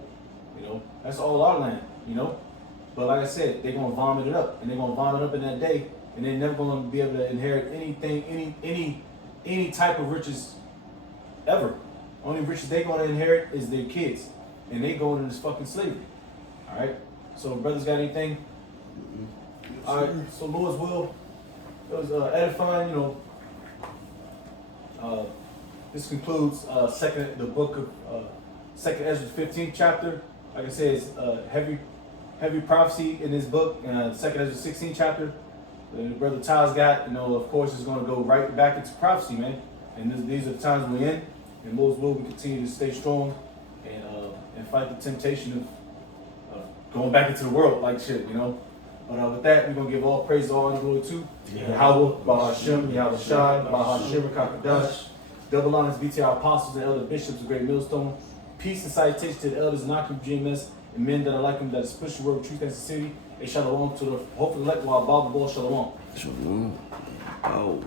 You know, that's all our land. You know, but like I said, they're gonna vomit it up, and they're gonna vomit up in that day, and they're never gonna be able to inherit anything, any type of riches ever. Only riches they're gonna inherit is their kids, and they going into this fucking slavery. All right. So, brothers, got anything? All right. So, Lord's will. It was edifying. You know. This concludes the book of Second Esdras 15th chapter. Like I said, it's heavy prophecy in this book. Second Esdras 16th chapter. Brother Ty's got, you know, of course, is going to go right back into prophecy, man. And these are the times we're in. And Lord's will, we continue to stay strong and fight the temptation of going back into the world like shit, you know. But with that, we're going to give all praise, all honor, glory to Yahweh, Bahashem, Yahweh Shai, Bahashem, Kakadash. Double honors be to our apostles and elder bishops of Great Millstone. Peace and salutation to the elders and Akim GMS and men that are like them that is push the word of truth and sincerity. A shalom to the hopefully elect while Bible Ball shalom. Shalom. Oh.